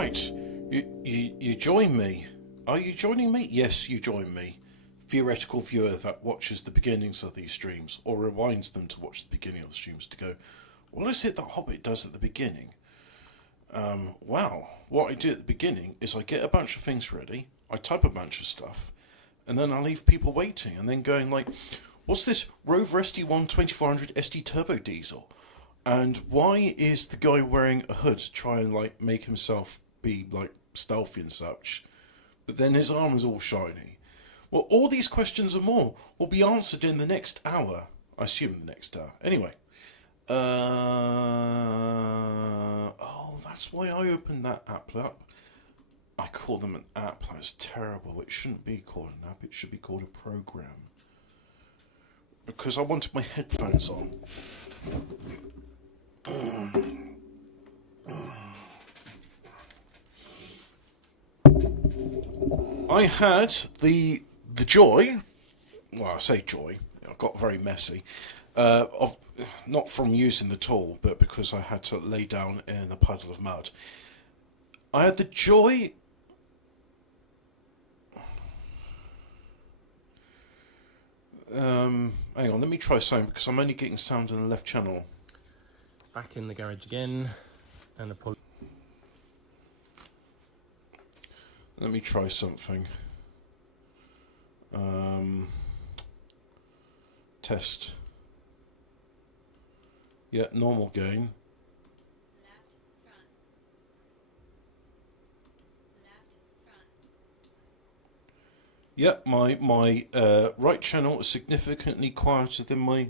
Right. You join me. Are you joining me? Yes, you join me. Theoretical viewer that watches the beginnings of these streams, or rewinds them to watch the beginning of the streams to go, what is it that Hobbit does at the beginning? Wow. What I do at the beginning is I get a bunch of things ready, I type a bunch of stuff, and then I leave people waiting, and then going like, what's this Rover SD1 2400 SD Turbo Diesel? And why is the guy wearing a hood to try and like make himself be like stealthy and such, but then his armor's all shiny? Well, all these questions and more will be answered in the next hour. I assume the next hour. Anyway. Oh, that's why I opened that app up. I call them an app. That's terrible. It shouldn't be called an app. It should be called a program. Because I wanted my headphones on. I had the joy, well, I say joy, it got very messy, of not from using the tool, but because I had to lay down in a puddle of mud. I had the joy. Hang on, let me try something because I'm only getting sound in the left channel. Back in the garage again, and let me try something. Test. Yeah, normal gain. Yep, my right channel is significantly quieter than my...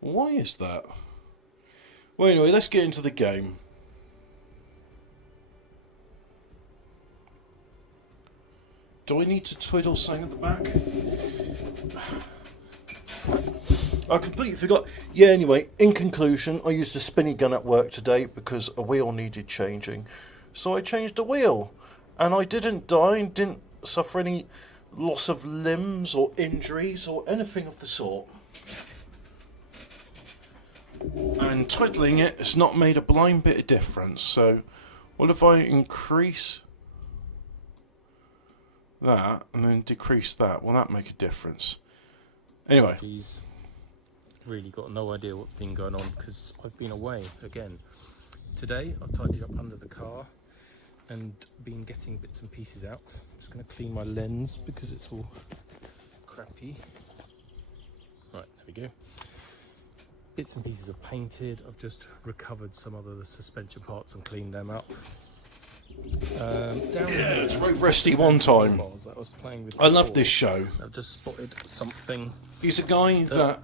Why is that? Well, anyway, let's get into the game. Do I need to twiddle something at the back? I completely forgot. Yeah, anyway, in conclusion, I used a spinny gun at work today because a wheel needed changing. So I changed a wheel. And I didn't die and didn't suffer any loss of limbs or injuries or anything of the sort. And twiddling it has not made a blind bit of difference. So what if I increase that and then decrease that? Will that make a difference? Anyway. He's really got no idea what's been going on because I've been away again. Today I've tidied up under the car and been getting bits and pieces out. I'm just going to clean my lens because it's all crappy. Right, there we go. Bits and pieces are painted. I've just recovered some other suspension parts and cleaned them up. Down yeah, it's Rover SD1 time. I was playing with. I love this show. I've just spotted something. He's a guy that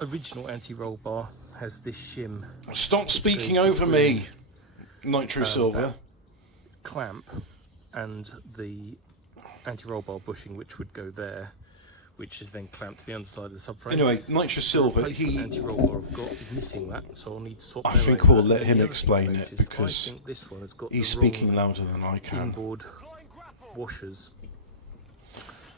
original anti-roll bar has this shim. Stop speaking over me, Nitro Silver. Clamp and the anti-roll bar bushing, which would go there, which is then clamped to the underside of the subframe. Anyway, Nitro Silver, the anti-roll bar I've got is missing that, so I'll need to swap. I think we'll let him explain it because this one has got he's speaking louder than I can. Inboard washers.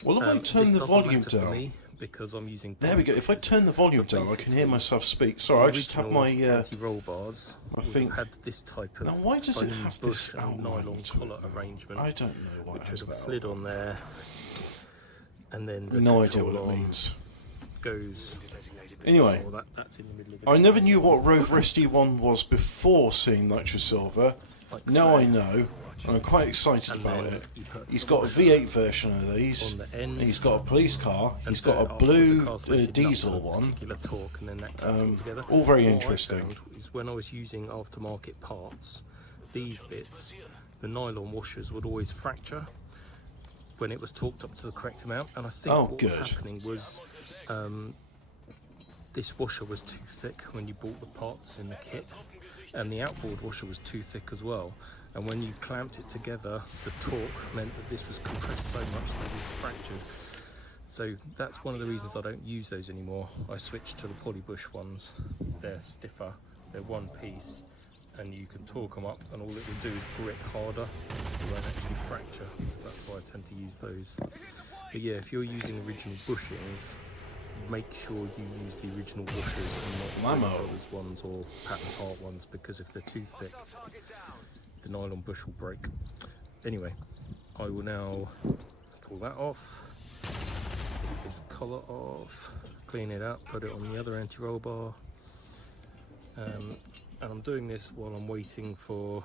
Well, if I turn the volume down, because I'm using. There we go. If I turn the volume down, I can hear myself speak. Sorry, I just have my anti-roll bars. I think had this type of. Now, why does it have this nylon collar arrangement? I don't know why it has that. Slid on there, and then the no idea what it means. Goes. Anyway, that's in the middle of the I never knew what Rover SD1 was before seeing Nitro Silver. Now I know. I'm quite excited about it. He's got a V8 version of these. And he's got a police car. He's got a blue diesel one. All very interesting. Is when I was using aftermarket parts, these bits, the nylon washers would always fracture when it was torqued up to the correct amount. And I think what was happening was this washer was too thick when you bought the parts in the kit, and the outboard washer was too thick as well. And when you clamped it together, the torque meant that this was compressed so much that it fractured. So that's one of the reasons I don't use those anymore. I switched to the Polybush ones. They're stiffer, they're one piece, and you can torque them up, and all it will do is grip harder. It won't actually fracture. So that's why I tend to use those. But yeah, if you're using original bushings, make sure you use the original washers and not the ones or pattern part ones, because if they're too thick, the nylon bush will break. Anyway, I will now pull that off, take this collar off, clean it up, put it on the other anti-roll bar, and I'm doing this while I'm waiting for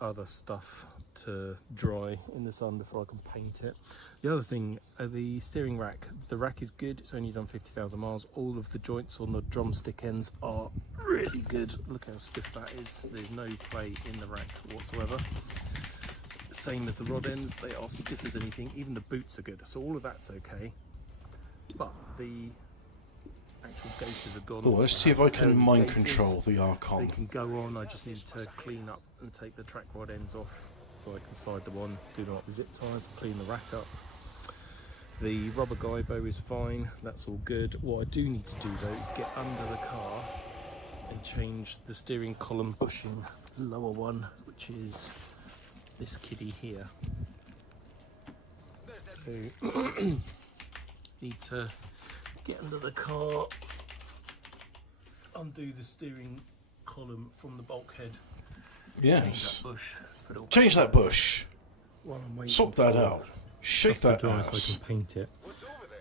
other stuff to dry in the sun before I can paint it. The other thing, the steering rack. The rack is good, it's only done 50,000 miles. All of the joints on the drumstick ends are really good. Look how stiff that is. There's no play in the rack whatsoever. Same as the rod ends, they are stiff as anything. Even the boots are good, so all of that's okay. But the actual gators are gone. Oh, let's see if I can mind control the They Xcom. can go on. I just need to clean up and take the track rod ends off so I can slide them on. Do not zip ties, clean the rack up. The rubber guide bow is fine, that's all good. What I do need to do though is get under the car and change the steering column bushing, lower one, which is this kiddie here. So need to get under the car, undo the steering column from the bulkhead. Yes. Change that bush. Put it all Change that bush. while I'm waiting Swap that for out. Shake stuff that to dry so I ass. can paint it.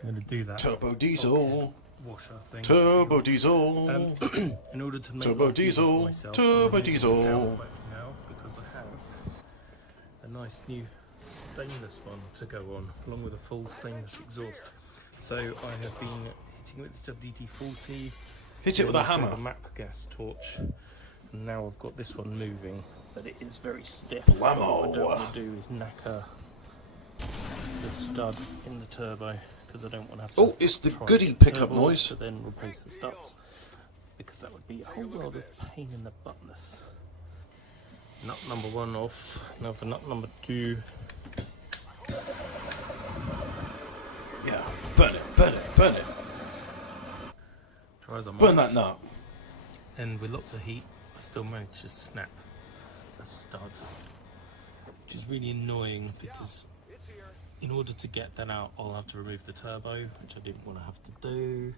I'm going to do that. Turbo diesel. Washer thing. Turbo diesel. In order to make Turbo life easier for diesel. myself, Turbo I'm gonna diesel. do it down now because I have a nice new stainless one to go on, along with a full stainless exhaust. So I have been hitting with the WD-40. Hit it with a hammer. A map gas torch. And now I've got this one moving, but it is very stiff. Blammo. What I don't want to do is knacker the stud in the turbo, because I don't want to have to. Oh, it's the try goody the pickup turbo noise. to then replace the studs, because that would be a whole world of pain in the buttness. Nut number one off. Now for nut number two. Yeah, burn it, burn it, burn it. Try as I Burn might. that nut. And with lots of heat, I still managed to snap a stud, which is really annoying because in order to get that out, I'll have to remove the turbo, which I didn't want to have to do.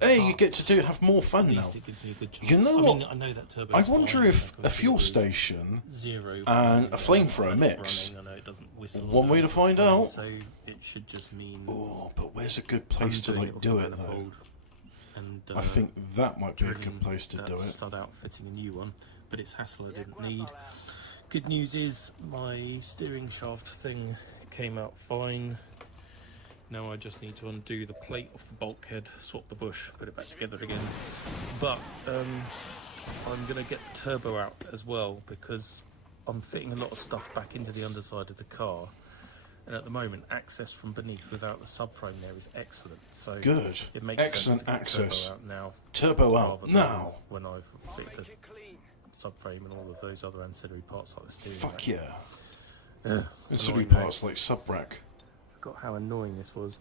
Hey, you get to have more fun At now. least it gives me a good chance. You know I what? mean, I know that turbo. I wonder if a fuel station zero and a flamethrower mix. I know it doesn't whistle. One way to find out. So it should just mean. Oh, but where's a good place to undoing like with do the it though? manifold and, I think that might be a drilling good place to that do it. stud out, fitting a new one, but it's hassle I didn't need. Good news is my steering shaft thing came out fine. Now I just need to undo the plate off the bulkhead, swap the bush, put it back together again. But I'm going to get the turbo out as well, because I'm fitting a lot of stuff back into the underside of the car. And at the moment, access from beneath without the subframe there is excellent. So Good. it makes Excellent sense to get access. turbo out now. Turbo out rather than now. when I've fitted the subframe and all of those other ancillary parts like the steering Fuck rack. yeah. Ancillary Annoying, parts like subrack. Forgot how annoying this was.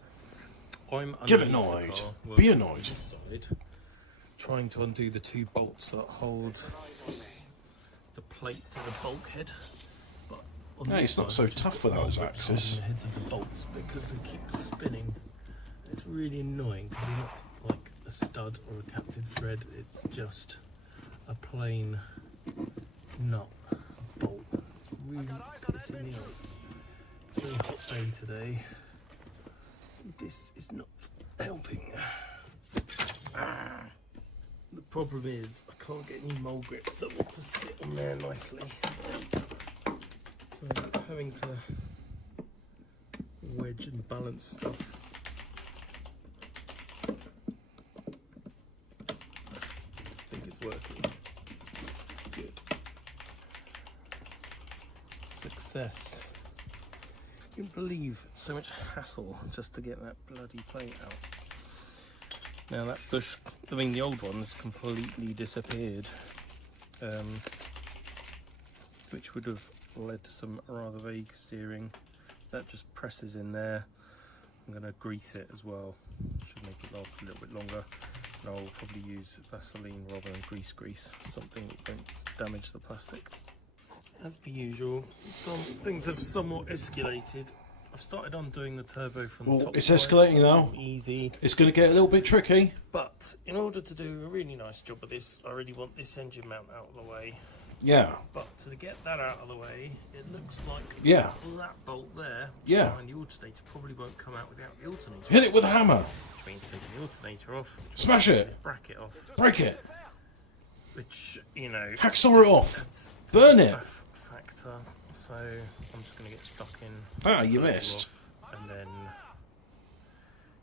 I'm Get underneath the annoyed. car, Be working on annoyed. this side, trying to undo the two bolts that hold the plate to the bulkhead. But on No, this it's not side, so I've just tough got without its the bolts axis. holding the heads of the bolts because they keep spinning. It's really annoying because you're not like a stud or a captive thread. It's just a plain nut bolt. It's really pissing me off. It's a very hot day today. This is not helping. The problem is I can't get any mole grips that want to sit on there nicely. So I'm having to wedge and balance stuff. I think it's working. Good. Success. I can't believe so much hassle just to get that bloody plate out. Now that bush, I mean the old one has completely disappeared, which would have led to some rather vague steering. That just presses in there. I'm going to grease it as well, should make it last a little bit longer. And I'll probably use Vaseline rather than grease, something that won't damage the plastic. As per usual, things have somewhat escalated. I've started undoing the turbo from the Oh, top it's side. escalating now. Easy. It's going to get a little bit tricky. But in order to do a really nice job of this, I really want this engine mount out of the way. Yeah. But to get that out of the way, it looks like Yeah. that bolt there, Yeah. and the alternator probably won't come out without the alternator. Hit it with a hammer. Which means taking the alternator off. Smash it. This bracket off. Break it. Which, you know... Hacksaw it off. adds to Burn the it. Factor. So, I'm just going to get stuck in. Ah, you pull it missed. off, and then...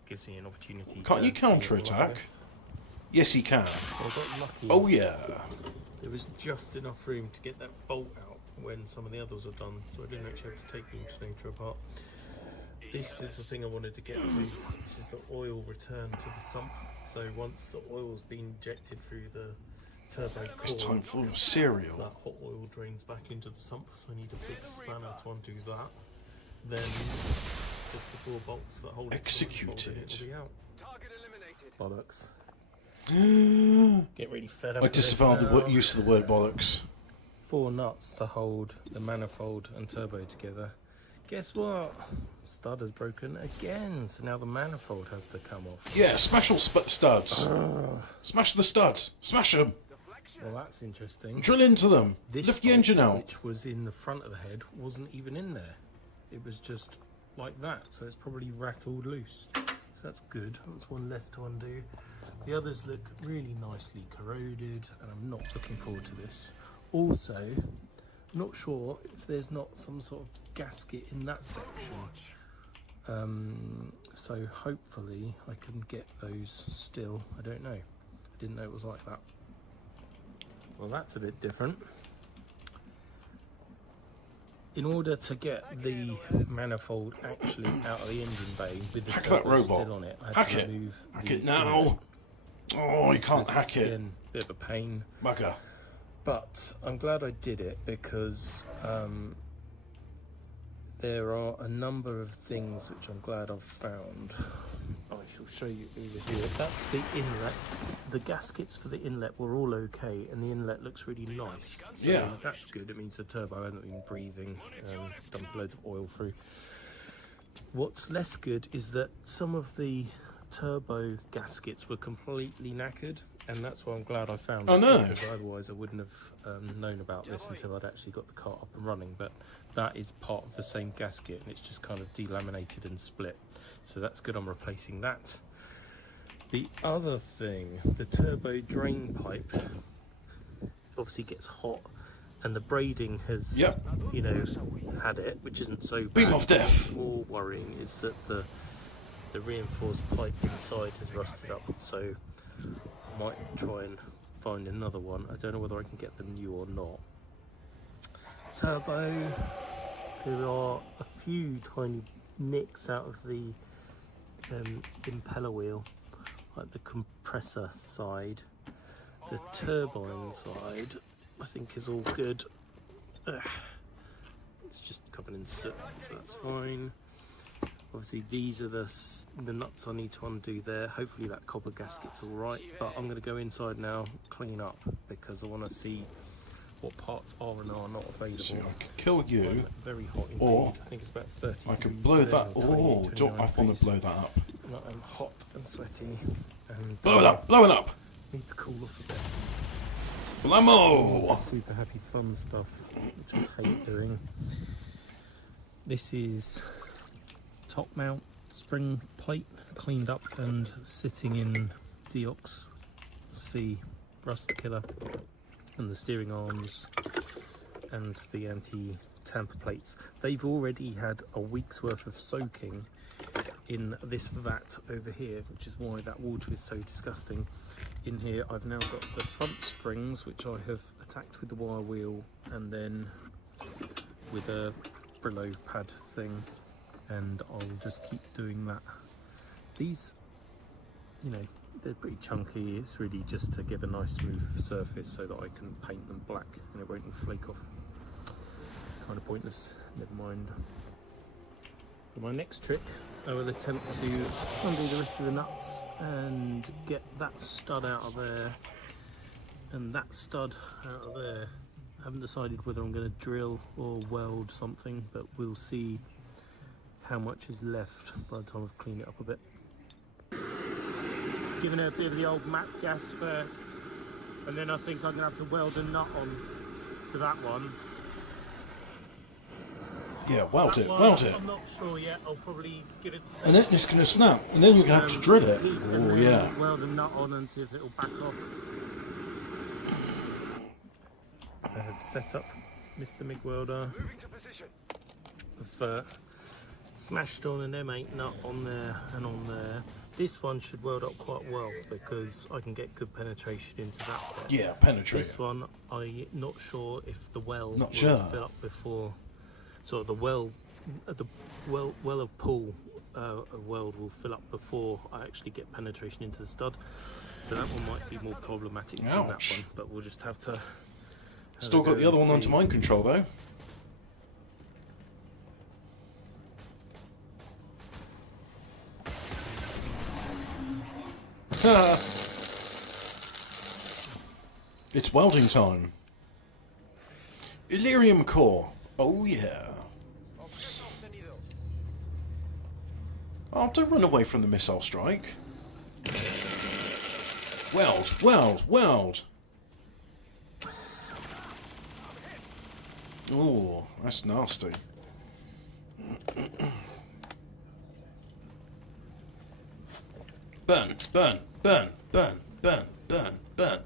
gives me an opportunity Can't to you counter-attack? Yes, he can. So I got lucky. Oh, yeah. There was just enough room to get that bolt out when some of the others were done, so I didn't actually have to take the alternator apart. This is the thing I wanted to get to. This is the oil return to the sump. So once the oil's been injected through the turbo core, It's time for cereal. that hot oil drains back into the sump, so I need a big spanner to undo that. Then just the 4 bolts that hold Executed. it will be out. Bollocks. Get really fed up. I with this disavow the now. use of the word bollocks. 4 nuts to hold the manifold and turbo together. Guess what? Stud has broken again, so now the manifold has to come off. Yeah, smash all studs. Smash the studs. Smash them. Well, that's interesting. Drill into them. This Lift the bolt, engine out. which was in the front of the head, wasn't even in there. It was just like that, so it's probably rattled loose. So that's good. That's one less to undo. The others look really nicely corroded, and I'm not looking forward to this. Also, I'm not sure if there's not some sort of gasket in that section. So hopefully I can get those still. I don't know. I didn't know it was like that. Well, that's a bit different. In order to get the manifold actually out of the engine bay with the Hack that turbo robot. still on it, I had Hack to it. remove Hack the it now. Oh, you can't It's, hack it. again, bit of a pain. Bugger. But I'm glad I did it because there are a number of things which I'm glad I've found. I shall show you over here. That's the inlet. The gaskets for the inlet were all okay, and the inlet looks really nice. So Yeah. that's good. It means the turbo hasn't been breathing and dumped loads of oil through. What's less good is that some of the turbo gaskets were completely knackered, and that's why I'm glad I found Oh, it, no. because otherwise I wouldn't have known about this until I'd actually got the car up and running. But that is part of the same gasket, and it's just kind of delaminated and split, so that's good. I'm replacing that. The other thing, the turbo drain pipe obviously gets hot, and the braiding has Yep. you know, had it, which isn't so bad. Beam of death. What's more worrying is that the reinforced pipe inside has rusted up, so I might try and find another one. I don't know whether I can get them new or not. Turbo, there are a few tiny nicks out of the impeller wheel, like the compressor side. The turbine side I think is all good. It's just covered in soot, so that's fine. Obviously these are the nuts I need to undo there. Hopefully that copper gasket's all right, but I'm going to go inside now, clean up, because I want to see what parts are and are not available. So I could kill you, I'm very hot indeed. or I think it's about 30 I could degrees blow today, that. or 28, Oh, don't 29 I want to degrees. blow that up? And I'm hot and sweaty and Blow it up! Blow it up! need to cool off a bit. Blammo! Super happy fun stuff, which I hate doing. This is top mount spring plate, cleaned up and sitting in Deox C rust killer, and the steering arms and the anti-tamper plates. They've already had a week's worth of soaking in this vat over here, which is why that water is so disgusting. In here I've now got the front springs, which I have attacked with the wire wheel and then with a Brillo pad thing, and I'll just keep doing that. These, you know, they're pretty chunky. It's really just to give a nice smooth surface so that I can paint them black and it won't flake off. Kind of pointless, never mind. For my next trick, I will attempt to undo the rest of the nuts and get that stud out of there and that stud out of there. I haven't decided whether I'm going to drill or weld something, but we'll see how much is left by the time I've cleaned it up a bit. Giving it a bit of the old mat gas first, and then I think I'm going to have to weld a nut on to that one. Yeah, weld That it, one, weld it. I'm not sure yet. I'll probably give it the same. And then it's going to snap, and then you're going to have to drill it. heat Oh, and then yeah. weld a nut on and see if it'll back off. I have set up Mr. MIG welder. I've smashed on an M8 nut on there and on there. This one should weld up quite well because I can get good penetration into that bit. Yeah, penetrate. This one, I'm not sure if the well Not will sure. fill up before. So the well of pull weld will fill up before I actually get penetration into the stud. So that one might be more problematic than that Ouch. one, but we'll just have to. Still got the other one onto mind control though. It's welding time. Illyrium core. Oh yeah. Oh, don't run away from the missile strike. Weld, weld, weld. Oh, that's nasty. Burn, burn, burn, burn, burn, burn, burn.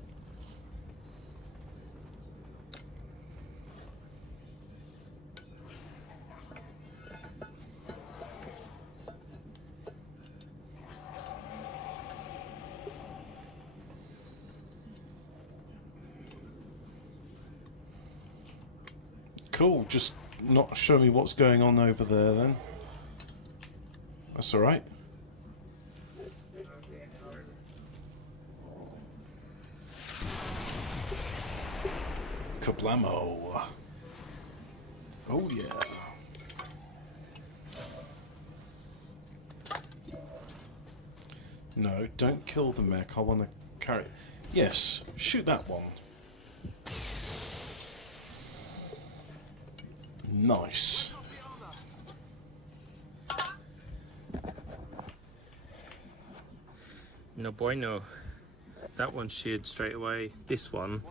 Cool, just not show me what's going on over there then. That's alright. Kablamo. Oh yeah. No, don't kill the mech. I want to carry. Yes, shoot that one. Nice. No bueno. That one sheared straight away. This one,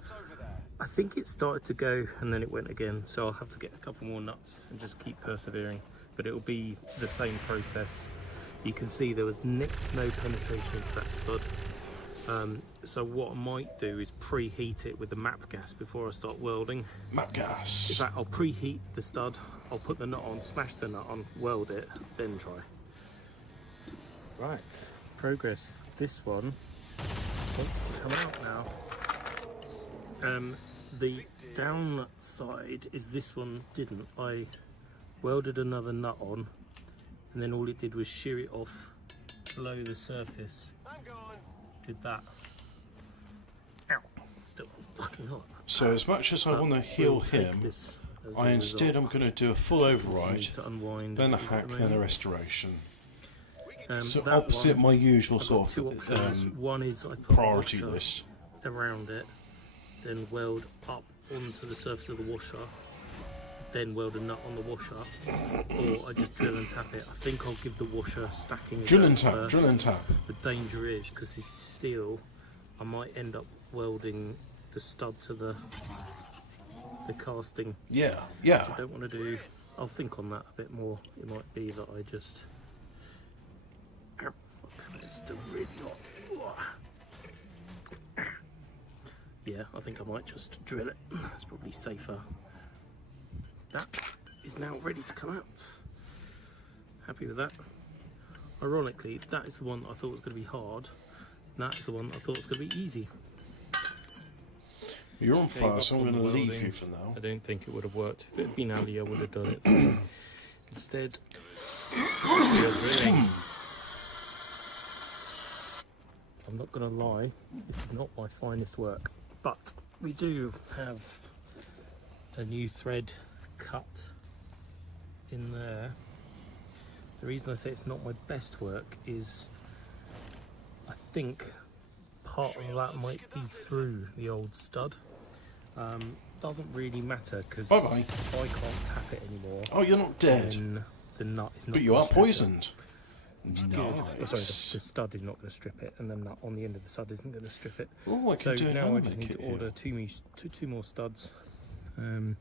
I think it started to go and then it went again. So I'll have to get a couple more nuts and just keep persevering. But it'll be the same process. You can see there was next to no penetration into that stud. So what I might do is preheat it with the map gas before I start welding. Map gas. In fact, I'll preheat the stud, I'll put the nut on, smash the nut on, weld it, then try. Right, progress. This one wants to come out now. The downside is this one didn't. I welded another nut on, and then all it did was shear it off below the surface. Did that. Ow, still fucking hot. So as much as I want to heal him, I instead I'm going to do a full override, then a hack, then a restoration. So opposite my usual sort of one is I put priority list around it, then weld up onto the surface of the washer, then weld a nut on the washer, or I just drill and tap it. I think I'll give the washer stacking a drill go and tap, first. drill and tap. The danger is because it's steel, I might end up welding the stud to the casting. Yeah, yeah. Which I don't want to do. I'll think on that a bit more. It might be that I just. It's still really hot. Yeah, I think I might just drill it. That's probably safer. That is now ready to come out. Happy with that. Ironically, that is the one I thought was going to be hard. And that is the one I thought was going to be easy. You're on fire, so I'm going to leave welding. you for now. I don't think it would have worked. If it had been Ali, I would have done it. Instead, you're drilling. I'm not going to lie, this is not my finest work, but we do have a new thread cut in there. The reason I say it's not my best work is I think part of that might be through the old stud. Doesn't really matter because Bye bye. if I can't tap it anymore, Oh, you're not dead. then the nut is not. But you are gonna strip it. poisoned. Good. Oh, sorry, Nice. the stud is not going to strip it, and the nut on the end of the stud isn't going to strip it. Oh, I So can do now I another just need kit to here. order two more studs, and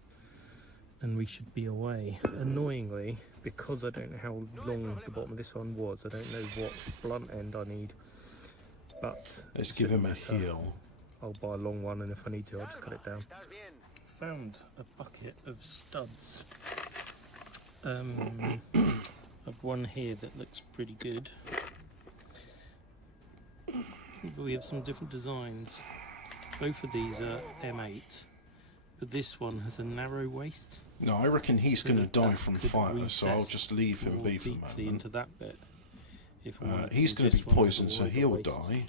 we should be away. Annoyingly, because I don't know how long the bottom of this one was, I don't know what blunt end I need, but let's give him a heel. I'll buy a long one, and if I need to, I'll just cut it down. Found a bucket of studs. I've one here that looks pretty good, but we have some different designs. Both of these are M8, but this one has a narrow waist. No, I reckon he's going to die from fire, so I'll just leave him be for the moment. Into that bit. If he's going to be poisoned, so he'll die.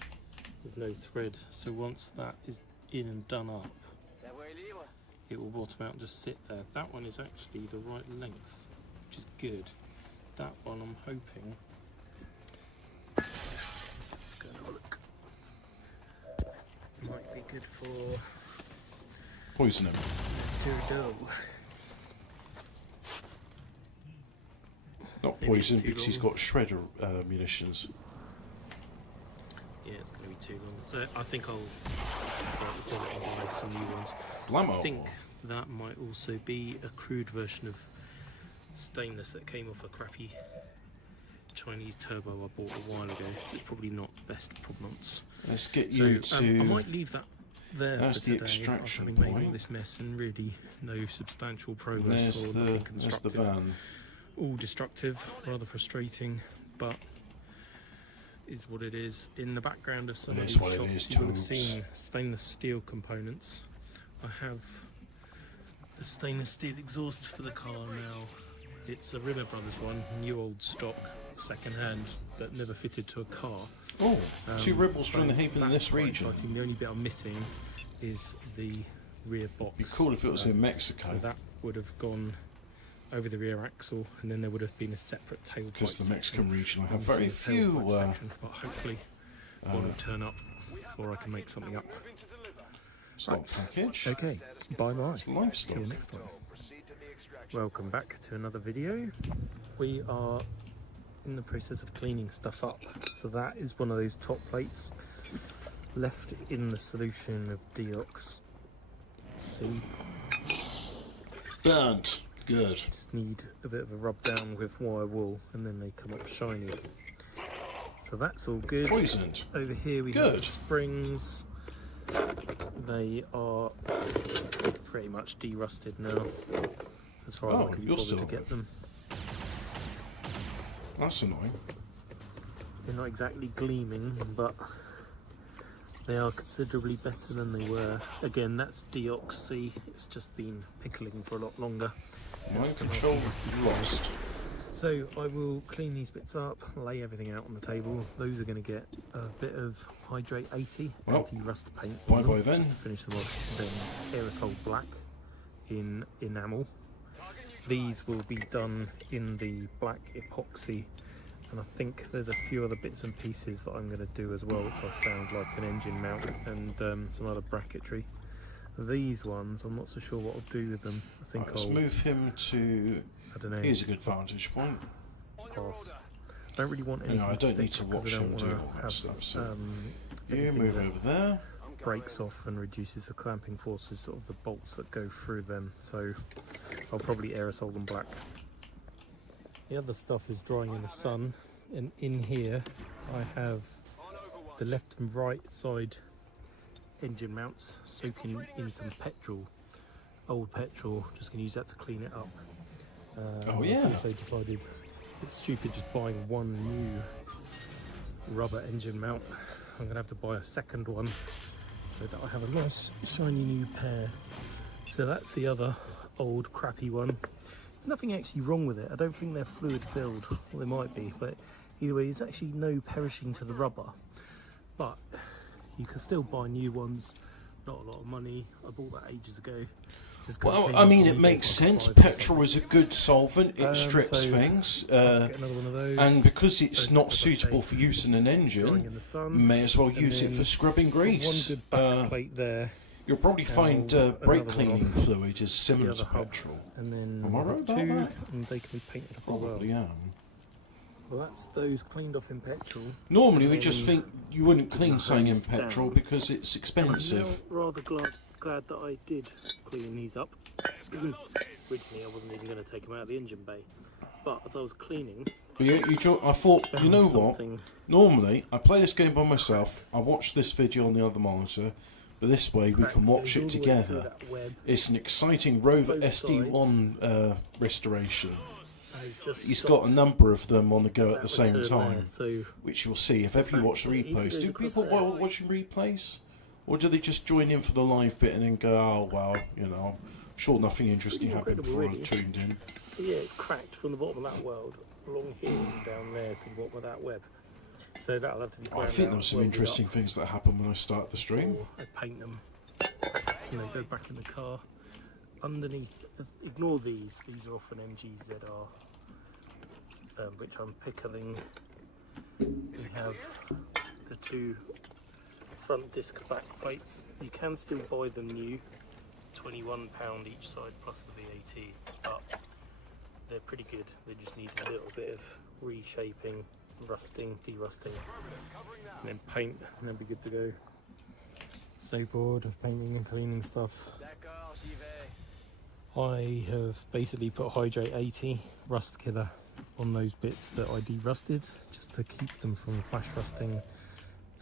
With no thread, so once that is in and done up, it will bottom out and just sit there. That one is actually the right length, which is good. That one I'm hoping. Let's go and have a look. Might be good for poison him. Tyrador. Not poison because he's got shredder munitions. Yeah, it's going to be too long. So I think I'll buy some new ones. Blammo. I think that might also be a crude version of stainless that came off a crappy Chinese turbo I bought a while ago. So it's probably not the best provenance. Let's get you to. I might leave that there. That's for the today, extraction having made point. all this mess and really no substantial progress or nothing There's constructive. the van. All destructive, rather frustrating, but is what it is. In the background of some of these shops, you will have seen stainless steel components. I have a stainless steel exhaust for the car now. It's a Rimmer Brothers one, new old stock, second hand, that never fitted to a car. Oh, two rebels join the haven in this quite region. exciting. The only bit I'm missing is the rear box. It'd be cool if it was in Mexico. So that would have gone over the rear axle, and then there would have been a separate tailpipe. Because the Mexican region will have Obviously very a few. tailpipe section, but hopefully one will turn up, or I can make something up. Slot package. Okay, bye bye. It's livestock. See you next time. Welcome back to another video. We are in the process of cleaning stuff up. So that is one of those top plates left in the solution of deox. See? Burnt. Good. Just need a bit of a rub down with wire wool, and then they come up shiny. So that's all good. Poisoned. Over here we have the springs. They are pretty much de-rusted now, as far as I can be bothered to get them. That's annoying. They're not exactly gleaming, but they are considerably better than they were. Again, that's deoxy. It's just been pickling for a lot longer. Mind control lost. So I will clean these bits up, lay everything out on the table. Those are going to get a bit of Hydrate 80 anti-rust paint. Bye bye then. Just to finish them off. Then aerosol black in enamel. These will be done in the black epoxy, and I think there's a few other bits and pieces that I'm going to do as well, which I found, like an engine mount and some other bracketry. These ones, I'm not so sure what I'll do with them. I think Let's I'll move him to. I don't know. Here's a good vantage point. Pass. I don't really want anything. I don't need to thick because watch I don't him do wanna all that have, stuff. So you anything move that over there. breaks off and reduces the clamping forces of the bolts that go through them. So I'll probably aerosol them black. The other stuff is drying in the sun, and in here I have the left and right side engine mounts soaking in some petrol, old petrol. Just going to use that to clean it up. Oh yeah. I've also decided it's stupid just buying one new rubber engine mount. I'm going to have to buy a second one so that I have a nice shiny new pair. So that's the other old crappy one. There's nothing actually wrong with it. I don't think they're fluid filled. Well, they might be, but either way, there's actually no perishing to the rubber. But you can still buy new ones. Not a lot of money. I bought that ages ago. Well, I mean, it makes sense. Petrol is a good solvent. It strips so things, get another one of those. and because it's Those not bits, as I suitable say, for use in an drying engine, in the sun. may as well And use it then for scrubbing Got one grease. good back plate there. You'll probably find another brake one cleaning off fluid is similar the to other hub. petrol. And then Am I right about two, that? and they can be painted up as well. Probably am. Well, that's those cleaned off in petrol. Normally, we just Um, think you wouldn't clean something in hose down. petrol because it's I'm expensive. now rather glad that I did clean these up. Originally I wasn't even going to take them out of the engine bay, but as I was cleaning, But I thought, you know what? something- Normally, I play this game by myself. I watch this video on the other monitor, but this way we can watch it together. It's an exciting Rover SD1 restoration. He's got a number of them on the go at the same time, which you'll see if ever you watch the replays. Do people bother watching replays? Or do they just join in for the live bit and then go, oh, well, you know, I'm sure nothing interesting happened before I tuned in? Yeah, it's cracked from the bottom of that weld along here and down there to the bottom of that web. So that'll have to be I think there were some interesting things that happened when I started the stream. I paint them, you know, go back in the car. Underneath, ignore these are often MGZR, which I'm pickling. We have the two front disc back plates. You can still buy them new, £21 each side plus the VAT, but they're pretty good. They just need a little bit of reshaping, rusting, derusting, and then paint, and they'll be good to go. So bored of painting and cleaning stuff. I have basically put Hydrate 80 rust killer on those bits that I derusted, just to keep them from flash rusting.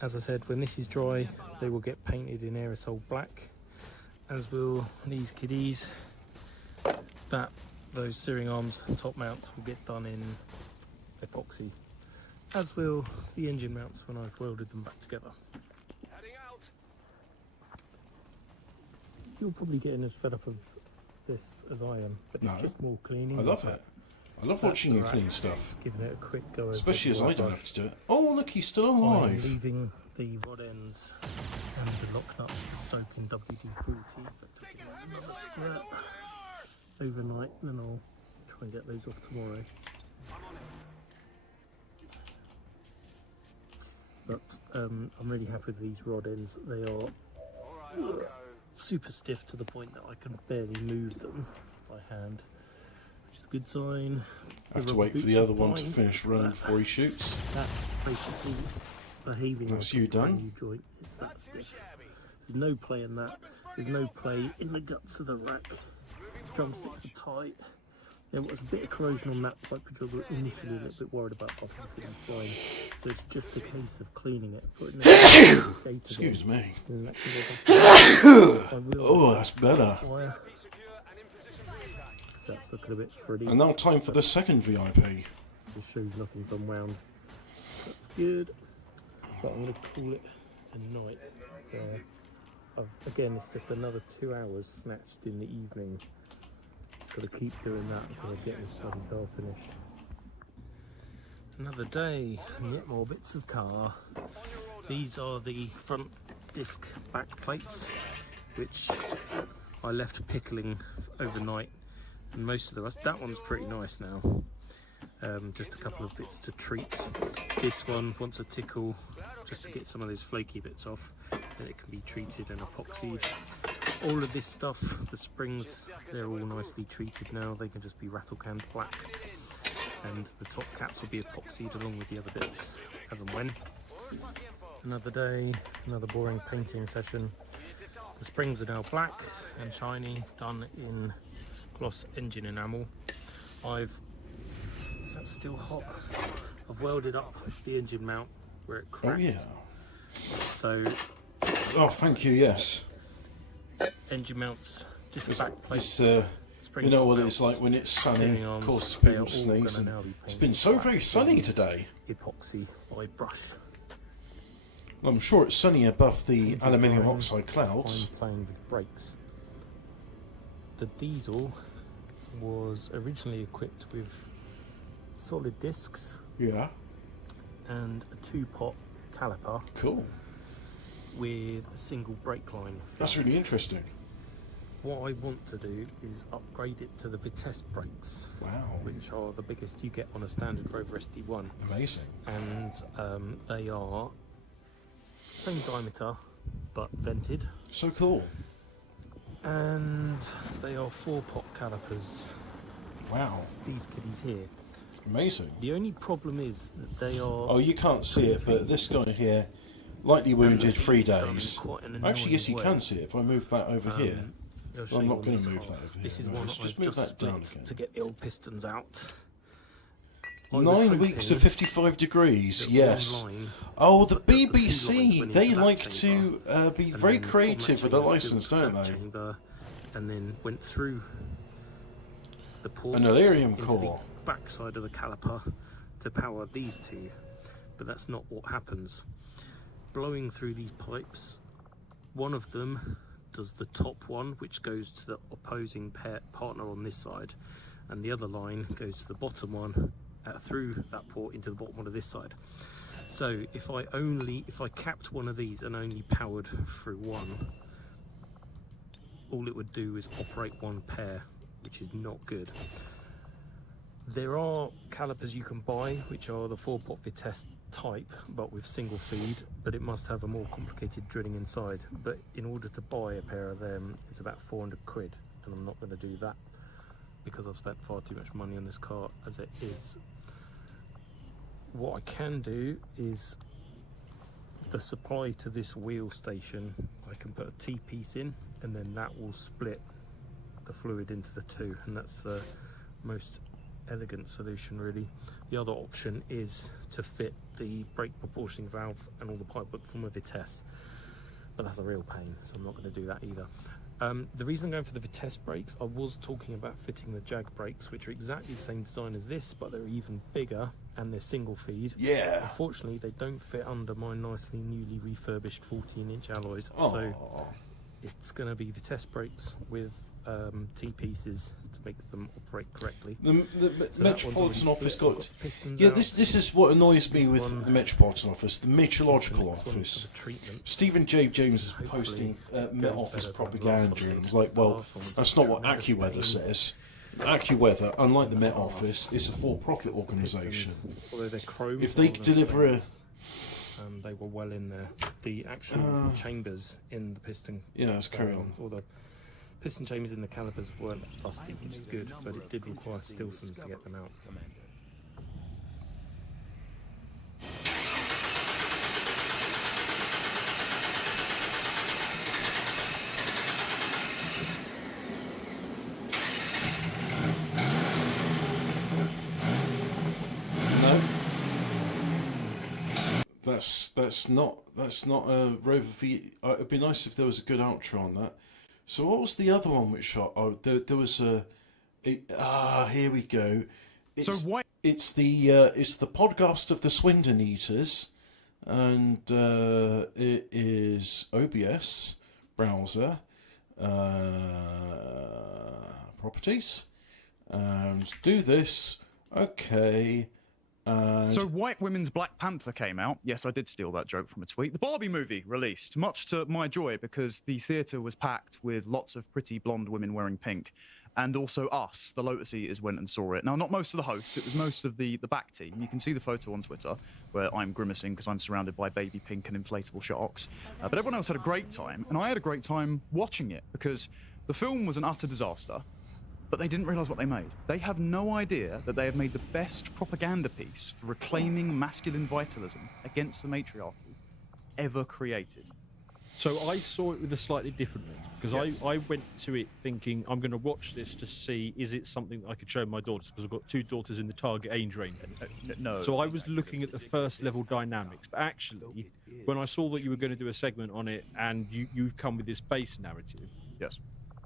As I said, when this is dry, they will get painted in aerosol black, as will these kiddies. Those steering arms and top mounts will get done in epoxy, as will the engine mounts when I've welded them back together. You're probably getting as fed up of this as I am, but it's just more cleaning. I love it. I love watching you clean stuff. Giving it a quick go. Especially as I don't have to do it. Oh, look, he's still alive. I'm leaving the rod ends and the lock nuts to soak in WD-40. But to give it another squirt overnight, then I'll try and get those off tomorrow. But I'm really happy with these rod ends. They are super stiff to the point that I can barely move them by hand, which is a good sign. I have to wait for the other one to finish running before he shoots. That's basically behaving That's like you a done. brand new joint. It's that stiff. There's no play in that. There's no play in the guts of the rack. Drumsticks are tight. There was a bit of corrosion on that pipe because I was initially a little bit worried about buffers getting flying. So it's just a case of cleaning it, putting it Excuse me. Oh, Oh, that's better. So that's looking a bit pretty. And now time for the second VIP. Just shows nothing's unwound. That's good. But I'm going to call it a night. Again, it's just another 2 hours snatched in the evening. Just got to keep doing that until I get this bloody car finished. Another day, and yet more bits of car. These are the front disc back plates, which I left pickling overnight. And most of the rest, that one's pretty nice now. Just a couple of bits to treat. This one wants a tickle just to get some of those flaky bits off, and it can be treated and epoxied. All of this stuff, the springs, they're all nicely treated now. They can just be rattle canned black, and the top caps will be epoxied along with the other bits as and when. Another day, another boring painting session. The springs are now black and shiny, done in gloss engine enamel. Is that still hot? I've welded up the engine mount where it cracked. Oh yeah. So. Oh, thank you. Yes. Engine mounts, disc back plates. You know what it's like when it's sunny. Of course, people sneeze. It's been so very sunny today. Epoxy by brush. I'm sure it's sunny above the aluminium oxide clouds. I'm playing with brakes. The diesel was originally equipped with solid discs. Yeah. And a 2-pot caliper. Cool. With a single brake line. That's really interesting. What I want to do is upgrade it to the Vitesse brakes. Wow. Which are the biggest you get on a standard Rover SD1. Amazing. And they are same diameter but vented. So cool. And they are 4-pot calipers. Wow. These kiddies here. Amazing. The only problem is that they are... Oh, you can't see it, but this guy here, lightly wounded, 3 days. Actually, yes, you can see it if I move that over here. I'll show I'm you not on going this to move half. that over here. This is No, one let's that just I've move just that down split again. to get the old pistons out. I was 9 weeks of hoping 55 degrees, that yes. one line, Oh, the that the two lines BBC, went they into that like chamber, to be and very then from creative that with their chamber license, filled don't that they? chamber, and then went through the ports An Illyrium into core. the backside of the caliper to power these two, but that's not what happens. Blowing through these pipes, one of them does the top one, which goes to the opposing partner on this side, and the other line goes to the bottom one through that port into the bottom one of this side. So if I capped one of these and only powered through one, all it would do is operate one pair, which is not good. There are calipers you can buy, which are the 4-pot Vitesse type, but with single feed, but it must have a more complicated drilling inside. But in order to buy a pair of them, it's about 400 quid, and I'm not going to do that because I've spent far too much money on this car as it is. What I can do is the supply to this wheel station, I can put a T-piece in, and then that will split the fluid into the two, and that's the most elegant solution really. The other option is to fit the brake proportioning valve and all the pipework from a Vitesse, but that's a real pain, so I'm not going to do that either. The reason I'm going for the Vitesse brakes, I was talking about fitting the Jag brakes, which are exactly the same design as this, but they're even bigger and they're single feed. Yeah. Unfortunately, they don't fit under my nicely newly refurbished 14-inch alloys, so it's going to be Vitesse brakes with T-pieces to make them operate correctly. The So Metropolitan Office split. I've got... the pistons Yeah, out. this is what annoys me This with one- the Metropolitan Office, the Meteorological Next one for Office. the treatment. Stephen J. James is Hopefully posting Met goes Office better than the propaganda, last one. and it's like, well, Last one was that's not what tremendous AccuWeather pain. says. AccuWeather, unlike the Met Office, is a for-profit organisation. Although they're chrome, If they rather than deliver a... stainless, they were well in there. The actual chambers in the piston, Yeah, let's carry on. or the piston chambers in the calipers weren't rusty, which is good, but it did require Stilsons to get them out. No. That's not a Rover V. It'd be nice if there was a good outro on that. So what was the other one which shot? Oh, there was a. Here we go. It's, it's the podcast of the Swindon Eaters, and it is OBS browser, properties, and do this. Okay. So White Women's Black Panther came out. Yes, I did steal that joke from a tweet. The Barbie movie released, much to my joy, because the theatre was packed with lots of pretty blonde women wearing pink. And also us, the Lotus Eaters, went and saw it. Now, not most of the hosts, it was most of the back team. You can see the photo on Twitter, where I'm grimacing because I'm surrounded by baby pink and inflatable sharks. But everyone else had a great time, and I had a great time watching it, because the film was an utter disaster. But they didn't realise what they made. They have no idea that they have made the best propaganda piece for reclaiming masculine vitalism against the matriarchy ever created. So I saw it with a slightly different lens, because I went to it thinking I'm going to watch this to see is it something that I could show my daughters, because I've got 2 daughters in the target age range. No. So I was looking at the first level dynamics, but actually when I saw that you were going to do a segment on it and you've come with this base narrative, Yes.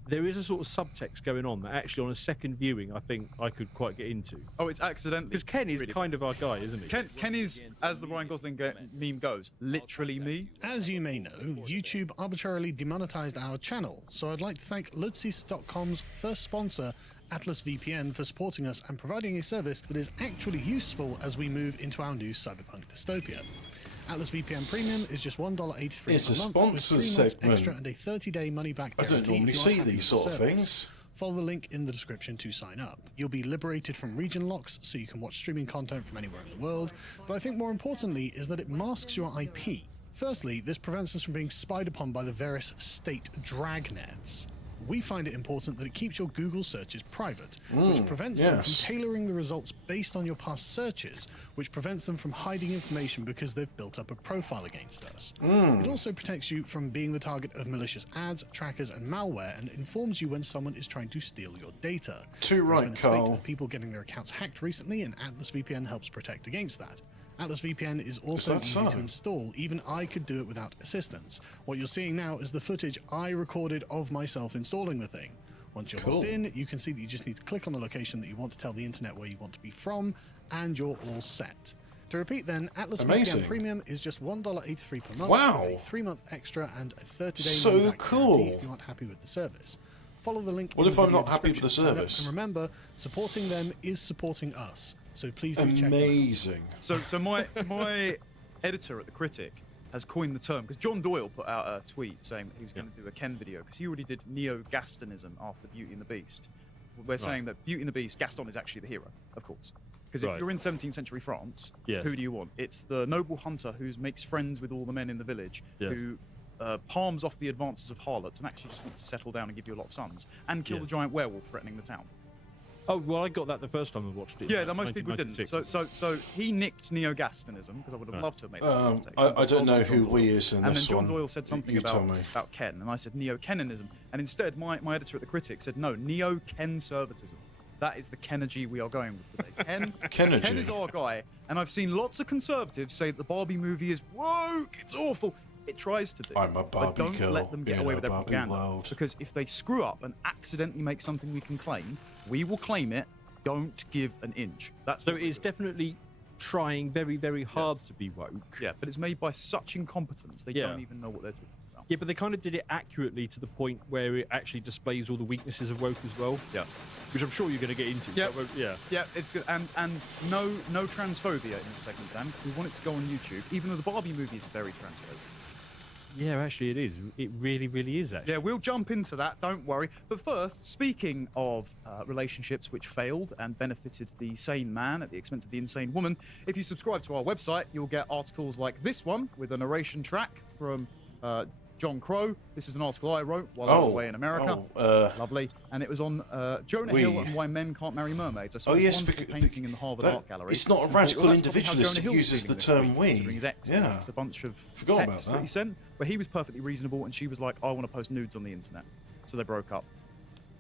there is a sort of subtext going on that actually on a second viewing I think I could quite get into. Oh, it's accidentally. Because Ken is really kind of our guy, isn't he? Ken is, as the Ryan Gosling meme goes, literally me. As you may know, YouTube arbitrarily demonetized our channel, so I'd like to thank Lutzis.com's first sponsor, Atlas VPN, for supporting us and providing a service that is actually useful as we move into our new cyberpunk dystopia. Atlas VPN Premium is just $1.83 It's a per month, with sponsor 3 months segment. extra and a 30-day money-back I guarantee. don't normally if you are see happy these with the sort of service. things. Follow the link in the description to sign up. You'll be liberated from region locks, so you can watch streaming content from anywhere in the world, but I think more importantly is that it masks your IP. Firstly, this prevents us from being spied upon by the various state dragnets. we find it important that it keeps your Google searches private, which prevents them from tailoring the results based on your past searches, which prevents them from hiding information because they've built up a profile against us. It also protects you from being the target of malicious ads, trackers, and malware, and informs you when someone is trying to steal your data. Too right, There's been a spate Carl. of people getting their accounts hacked recently, and Atlas VPN helps protect against that. Atlas VPN is also that easy so? to install. Even I could do it without assistance. What you're seeing now is the footage I recorded of myself installing the thing. Once you're logged in, you can see that you just need to click on the location that you want to tell the internet where you want to be from, and you're all set. To repeat then, Atlas Amazing. VPN Premium is just $1.83 per month, Wow. with a 3-month extra and a 30-day So money-back cool. guarantee if you aren't happy with the service. Follow the link What in if the I'm video not happy with the description to sign up, service? And remember, supporting them is supporting us. So please do check them out. Amazing. So my editor at the Critic has coined the term, because John Doyle put out a tweet saying that he was going to do a Ken video, because he already did Neo-Gastonism after Beauty and the Beast. We're saying that Beauty and the Beast, Gaston is actually the hero, of course. Because if you're in 17th century France, who do you want? It's the noble hunter who makes friends with all the men in the village, who palms off the advances of harlots and actually just wants to settle down and give you a lot of sons, and kill the giant werewolf threatening the town. Oh, well, I got that the first time I watched it. Yeah, most people didn't. 1996. So he nicked Neo-Gastonism, because I would have loved to have made that. I don't know who we is in and this then John one. Doyle said something You tell me. about Ken, and I said Neo-Kenanism, and instead my editor at the Critic said no, Neo-Ken-servatism. That is the Kenergy we are going with today. Kenergy. Ken is our guy, and I've seen lots of conservatives say that the Barbie movie is woke, it's awful. It tries to be. I'm a but Barbie don't girl let them get in away a with their Barbie propaganda. world. Because if they screw up and accidentally make something we can claim, we will claim it. Don't give an inch. That's So what it is definitely trying very, very hard to be woke. Yeah, but it's made by such incompetence they don't even know what they're talking about. Yeah, but they kind of did it accurately to the point where it actually displays all the weaknesses of woke as well. Yeah. Which I'm sure you're going to get into. Yeah. Yeah. Yeah, it's good. And no transphobia in the second, Dan, because we want it to go on YouTube, even though the Barbie movie is very transphobic. Yeah, actually it is. It really, really is, actually. Yeah, we'll jump into that, don't worry. But first, speaking of relationships which failed and benefited the sane man at the expense of the insane woman, if you subscribe to our website, you'll get articles like this one with a narration track from John Crow. This is an article I wrote while I was away in America. Lovely. And it was on Jonah Hill and why men can't marry mermaids. I saw this wonderful painting in the Harvard Art Gallery. It's not a And I thought, radical well, that's probably how individualist Jonah who Hill's uses feeling the this term week, we. considering his ex Yeah. a bunch of Forgot about texts that that. he sent, where he was perfectly reasonable and she was like, I want to post nudes on the internet. So they broke up.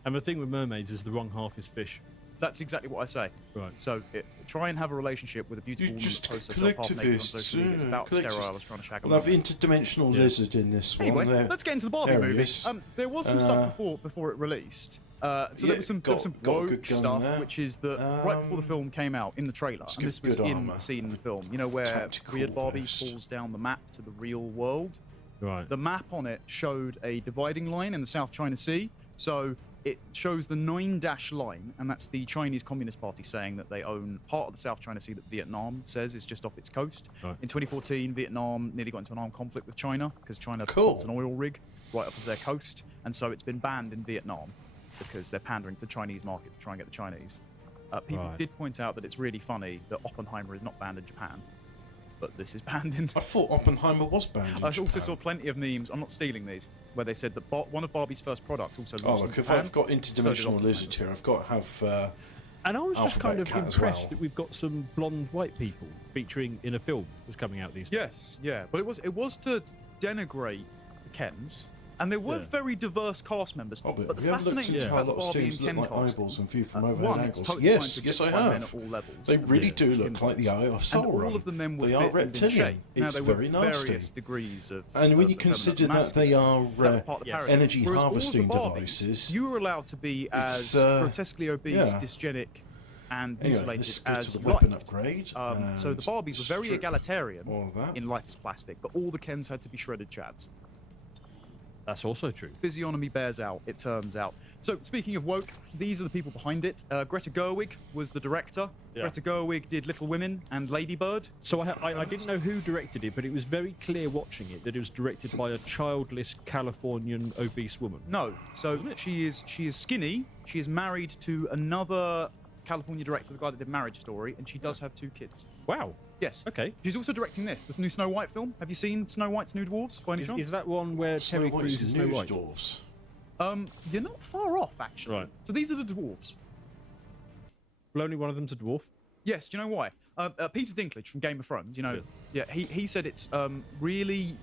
And the thing with mermaids is the wrong half is fish. That's exactly what I say. Right. So try and have a relationship with a beautiful woman just that posts herself half naked on collectivists, social media. It's about collectivists. sterile. I was trying to shag a We'll have woman. interdimensional lizard in this one. Anyway, There. let's get into the Barbie There he movie. is. There was some stuff before it released. So there was some got a woke good gun stuff, there. which is that right before the film came out in the trailer, and this was good in armour. the scene in the film. You know where Tactical weird Barbie vest. falls down the map to the real world. Right. The map on it showed a dividing line in the South China Sea. So it shows the 9-dash line, and that's the Chinese Communist Party saying that they own part of the South China Sea that Vietnam says is just off its coast. Right. In 2014, Vietnam nearly got into an armed conflict with China because China Cool. built an oil rig right up of their coast, and so it's been banned in Vietnam because they're pandering to the Chinese market to try and get the Chinese. People Right. did point out that it's really funny that Oppenheimer is not banned in Japan, but this is banned in. I thought Oppenheimer was banned in I also Japan. saw plenty of memes. I'm not stealing these, where they said that one of Barbie's first products also Oh, launched in look, if Japan. I've got So did interdimensional Oppenheimer. lizard here, I've got to have... And I was just kind Alphabet of Cat as impressed well. that we've got some blonde white people featuring in a film that's coming out these days. Yes, yeah, but it was to denigrate the Kens, and there were Yeah. very diverse cast members. Hobbit, but the have you ever looked fascinating into thing how a about the lot of Barbie and students Ken look like casting, eyeballs and viewed from overhead one, it's angles? totally Yes, fine to yes, get I by men have. at all levels. They really Yeah. do Skin look like the tones. eye of And Sauron. all of the men were They fit are and in reptilian. shape. Now, It's there were very nasty. various degrees of. And when of you consider effeminate that they are that was part of the parody. energy Whereas all of the harvesting Barbies, devices, you were allowed to be as grotesquely obese, yeah. dysgenic, and anyway, mutilated this is good as to you the weapon liked. upgrade. So the Barbies were very strip egalitarian all of that. in life is plastic, but all the Kens had to be shredded chads. That's also true. Physiognomy bears out, it turns out. So, speaking of woke, these are the people behind it. Greta Gerwig was the director. Yeah. Greta Gerwig did Little Women and Lady Bird. So I didn't know who directed it, but it was very clear watching it that it was directed by a childless Californian obese woman. No, so she is skinny. She is married to another California director, the guy that did Marriage Story, and she does have 2 kids. Wow. Yes. Okay. She's also directing this new Snow White film. Have you seen Snow White's New Dwarfs by any chance? Is that one where Snow Terry White's Crews is Snow news White? dwarfs. You're not far off, actually. Right. So these are the dwarves. Well, only one of them's a dwarf. Yes, do you know why? Peter Dinklage from Game of Thrones, you know, he said it's really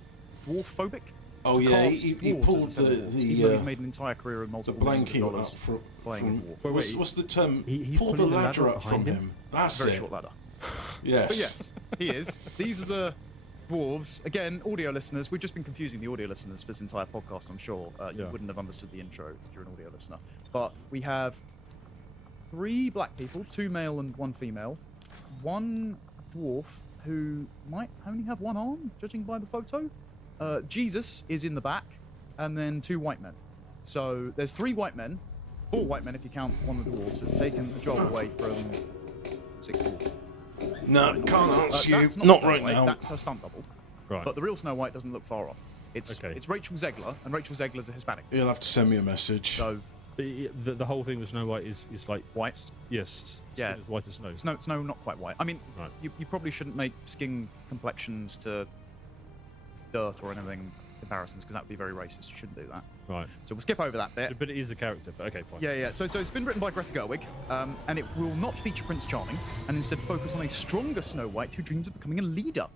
dwarf-phobic. Oh, to yeah, cast he dwarves pulled as a set of dwarves, the even though he's made an entire career of the multiple millions of blanket dollars up playing a from dwarf. Wait, what's the term? He's Pull the pulling the ladder ladder up behind from him. him. That's Very it. short ladder. Yes. But yes, he is. These are the dwarves. Again, audio listeners, we've just been confusing the audio listeners for this entire podcast, I'm sure. You wouldn't have understood the intro if you're an audio listener. But we have 3 black people, 2 male and 1 female, 1 dwarf who might only have 1 arm, judging by the photo. Jesus is in the back, and then 2 white men. So there's 3 white men, 4 white men if you count one of the dwarves. It's taken the job away from 6 dwarves. No, can't answer you. That's Not Snow right White, now. That's her stunt double. Right. But the real Snow White doesn't look far off. It's Rachel Zegler, and Rachel Zegler's a Hispanic. You'll have to send me a message. So The whole thing with Snow White is like white. yes, Yeah. skin as white as snow. Snow, not quite white. I mean, Right. you probably shouldn't make skin complexions to dirt or anything comparisons, because that would be very racist. You shouldn't do that. Right. So we'll skip over that bit. But it is the character. But okay, fine. Yeah. So it's been written by Greta Gerwig, and it will not feature Prince Charming, and instead focus on a stronger Snow White who dreams of becoming a leader.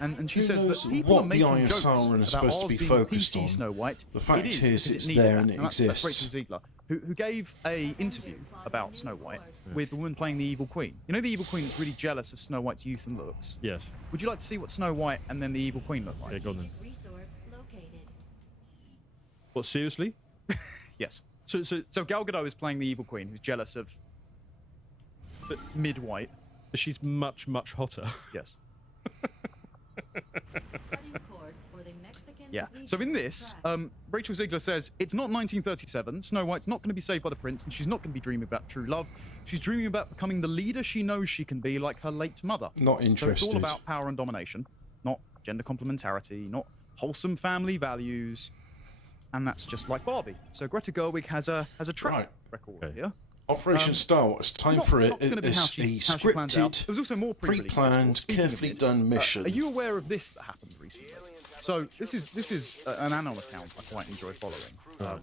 And she Who says knows that people what are the making Eye of jokes Sauron is about supposed to ours be being focused PC on. Snow White. The fact it is is, because it's needed there that. and it That's exists. Rachel Ziegler, who gave a interview about Snow White with the woman playing the Evil Queen. You know the Evil Queen is really jealous of Snow White's youth and looks. Yes. Would you like to see what Snow White and then the Evil Queen look like? Yeah, go on then. Resource located. What, seriously? Yes. So Gal Gadot is playing the Evil Queen, who's jealous of mid-white. she's much, much hotter. Yes. Setting course for the Mexican Yeah. Legion So in this, track. Rachel Ziegler says it's not 1937. Snow White's not going to be saved by the prince, and she's not going to be dreaming about true love. She's dreaming about becoming the leader she knows she can be, like her late mother. Not So it's interested. all about power and domination, not gender complementarity, not wholesome family values, and that's just like Barbie. So Greta Gerwig has a track Right. record Okay. here. Operation Star, it's time Not- for it. not gonna be how It's she- a how she plans out. scripted, There was also more pre-release pre-planned, discourse. Speaking of carefully it, done mission. Are you aware of this that happened recently? So this is an Anon account I quite enjoy following.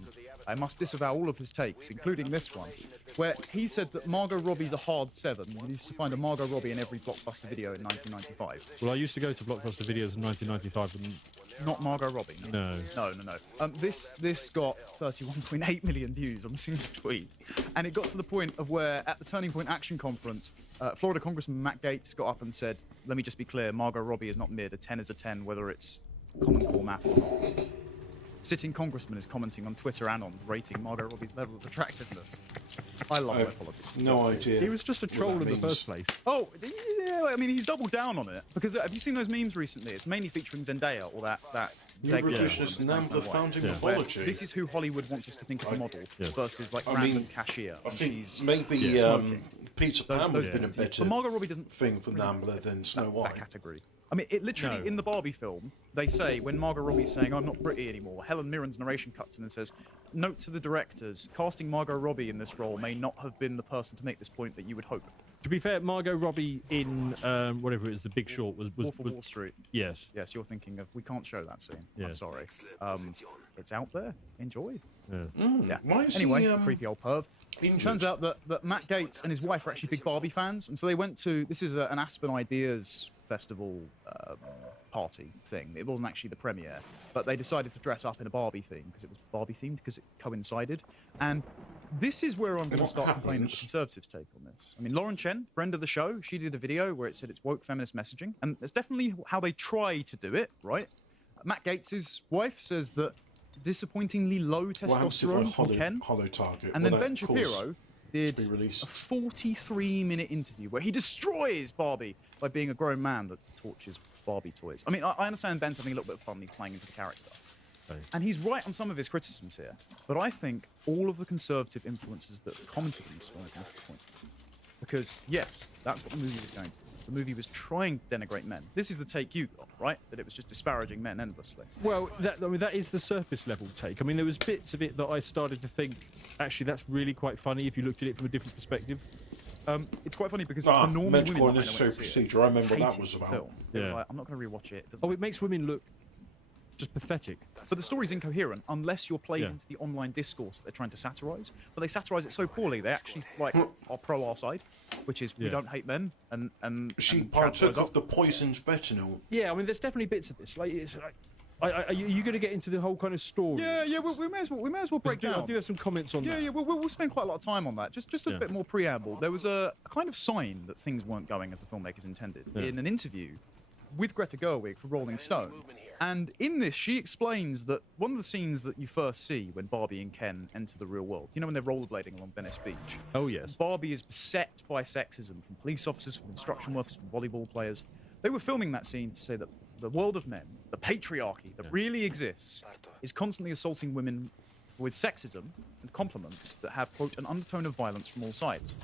I must disavow all of his takes, including this one, where he said that Margot Robbie's a hard 7. You used to find a Margot Robbie in every Blockbuster video in 1995. Well, I used to go to Blockbuster videos in 1995 and Not Margot Robbie. no. No. This got 31.8 million views on a single tweet, and it got to the point of where at the Turning Point Action Conference, Florida Congressman Matt Gaetz got up and said, "Let me just be clear: Margot Robbie is not mid. A 10 is a 10, whether it's Common Core math or not." Sitting congressman is commenting on Twitter and on rating Margot Robbie's level of attractiveness. I love my politics. No idea. He was just a what troll that in the means. first place. Oh, yeah, I mean, he's doubled down on it. Because have you seen those memes recently? It's mainly featuring Zendaya or that You're Zegler revisionist woman that's number playing Snow White. founding Yeah. Where mythology. this is who Hollywood wants us to think as a model versus like I random mean, cashier. I and think she's maybe smoking. Peter Those- Pan would have those been a two. better But Margot Robbie doesn't thing for Nambler than Snow that White. category. I mean, it literally No. in the Barbie film, they say when Margot Robbie's saying, "I'm not pretty anymore," Helen Mirren's narration cuts in and says, "Note to the directors: casting Margot Robbie in this role may not have been the person to make this point that you would hope." To be fair, Margot Robbie in whatever it is, The Big Short was Wolf of Wall Street. yes. Yes, you're thinking of. We can't show that scene. Yeah. I'm sorry. It's out there. Enjoy. Yeah. Yeah. Why is Anyway, he, creepy old perv. injured? Turns out that Matt Gaetz and his wife are actually big Barbie fans, and so they went to this is an Aspen Ideas Festival party thing. It wasn't actually the premiere, but they decided to dress up in a Barbie theme because it was Barbie themed because it coincided. And this is where I'm going to What start complaining that the happens? Conservatives take on this. I mean, Lauren Chen, friend of the show, she did a video where it said it's woke feminist messaging, and that's definitely how they try to do it, right? Matt Gaetz' wife says that disappointingly low What happens if I testosterone from Ken. hollow target? And Will then that Ben cause- Shapiro did be released? a 43-minute interview where he destroys Barbie by being a grown man that torches Barbie toys. I mean, I understand Ben's having a little bit of fun. He's playing into the character. Okay. And he's right on some of his criticisms here. But I think all of the conservative influences that commented on this film missed the point. Because, yes, that's what the movie was going for. The movie was trying to denigrate men. This is the take you got, right? That it was just disparaging men endlessly. Well, that is the surface level take. I mean, there was bits of it that I started to think, actually, that's really quite funny if you looked at it from a different perspective. It's quite funny because Ah, the normal Medical women that I know went to see it procedure. I remember what that hated was the about. film. They were Yeah. like, I'm not going to rewatch it. Doesn't Oh, it makes women look just pathetic. But the story's incoherent unless you're playing Yeah. into the online discourse that they're trying to satirize. But they satirize it so poorly, they actually like are pro our side, which is we Yeah. don't hate men and She and partook trans of the poisoned fentanyl. Yeah, I mean, there's definitely bits of this. Like, it's like, are you going to get into the whole kind of story? Yeah, we may as well break I down. do have some comments on that. Yeah, we'll spend quite a lot of time on that. Just a Yeah. bit more preamble. There was a kind of sign that things weren't going as the filmmakers intended in an interview with Greta Gerwig for Rolling Stone. And in this, she explains that one of the scenes that you first see when Barbie and Ken enter the real world, you know, when they're rollerblading along Venice Beach, Oh, yes. Barbie is beset by sexism from police officers, from construction workers, from volleyball players. They were filming that scene to say that the world of men, the patriarchy that really exists, is constantly assaulting women with sexism and compliments that have, quote, an undertone of violence from all sides.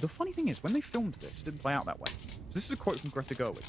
The funny thing is, when they filmed this, it didn't play out that way. So this is a quote from Greta Gerwig.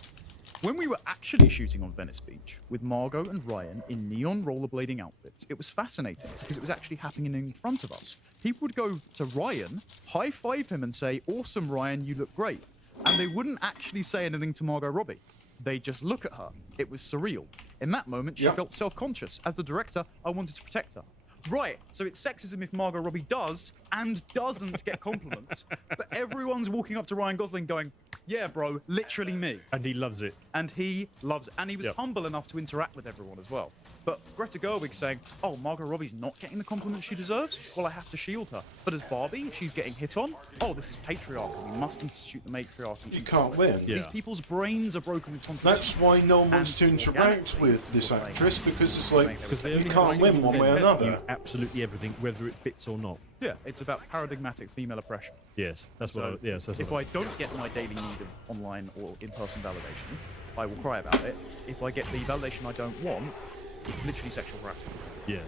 When we were actually shooting on Venice Beach with Margot and Ryan in neon rollerblading outfits, it was fascinating because it was actually happening in front of us. People would go to Ryan, high-five him and say, "Awesome, Ryan, you look great." And they wouldn't actually say anything to Margot Robbie. They'd just look at her. It was surreal. In that moment, she Yeah. felt self-conscious. As the director, I wanted to protect her. Right, so it's sexism if Margot Robbie does and doesn't get compliments, but everyone's walking up to Ryan Gosling going, "Yeah, bro, literally me." And he loves it. And he loves it. And he was Yep. humble enough to interact with everyone as well. But Greta Gerwig's saying, "Oh, Margot Robbie's not getting the compliments she deserves? Well, I have to shield her." But as Barbie, she's getting hit on. "Oh, this is patriarchy. We must institute the matriarchy." You can't win. Yeah. These people's brains are broken with contradiction. That's why no one wants to And interact organically, with this you're playing- actress, because it's like, Because they you only can't have win single one way or men another. do absolutely everything, whether it fits or not. Yeah, it's about paradigmatic female oppression. Yes, that's So what. Yes, that's if what. I don't get my daily need of online or in-person validation, I will cry about it. If I get the validation I don't want, it's literally sexual harassment. Yes.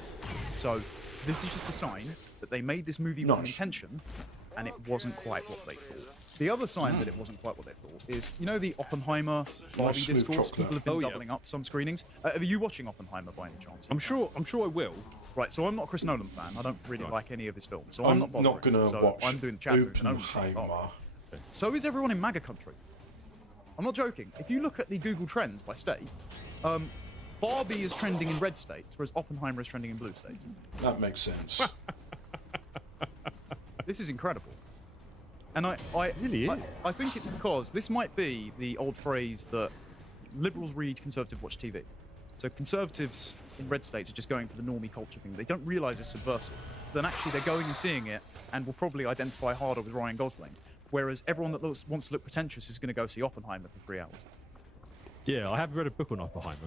So this is just a sign that they made this movie with an Nice. intention, and it wasn't quite what they thought. The other sign that it wasn't quite what they thought is, you know, the Oppenheimer Barbie smooth discourse. chocolate. People have been Oh, yeah. doubling up some screenings. Are you watching Oppenheimer by any chance? I'm sure I will. Right, so I'm not a Chris Nolan fan. I don't really like any of his films, so I'm I'm not not bothering. going to So watch I'm doing the chat room and only saying, "Oh." Oppenheimer. So is everyone in MAGA country. I'm not joking. If you look at the Google Trends by state, Barbie is trending in red states, whereas Oppenheimer is trending in blue states. That makes sense. This is incredible. And I really is. I think it's because this might be the old phrase that liberals read, conservatives watch TV. So conservatives in red states are just going for the normie culture thing. They don't realise it's subversive. Then actually they're going and seeing it and will probably identify harder with Ryan Gosling. Whereas everyone that wants to look pretentious is going to go see Oppenheimer for 3 hours. Yeah, I have read a book on Oppenheimer.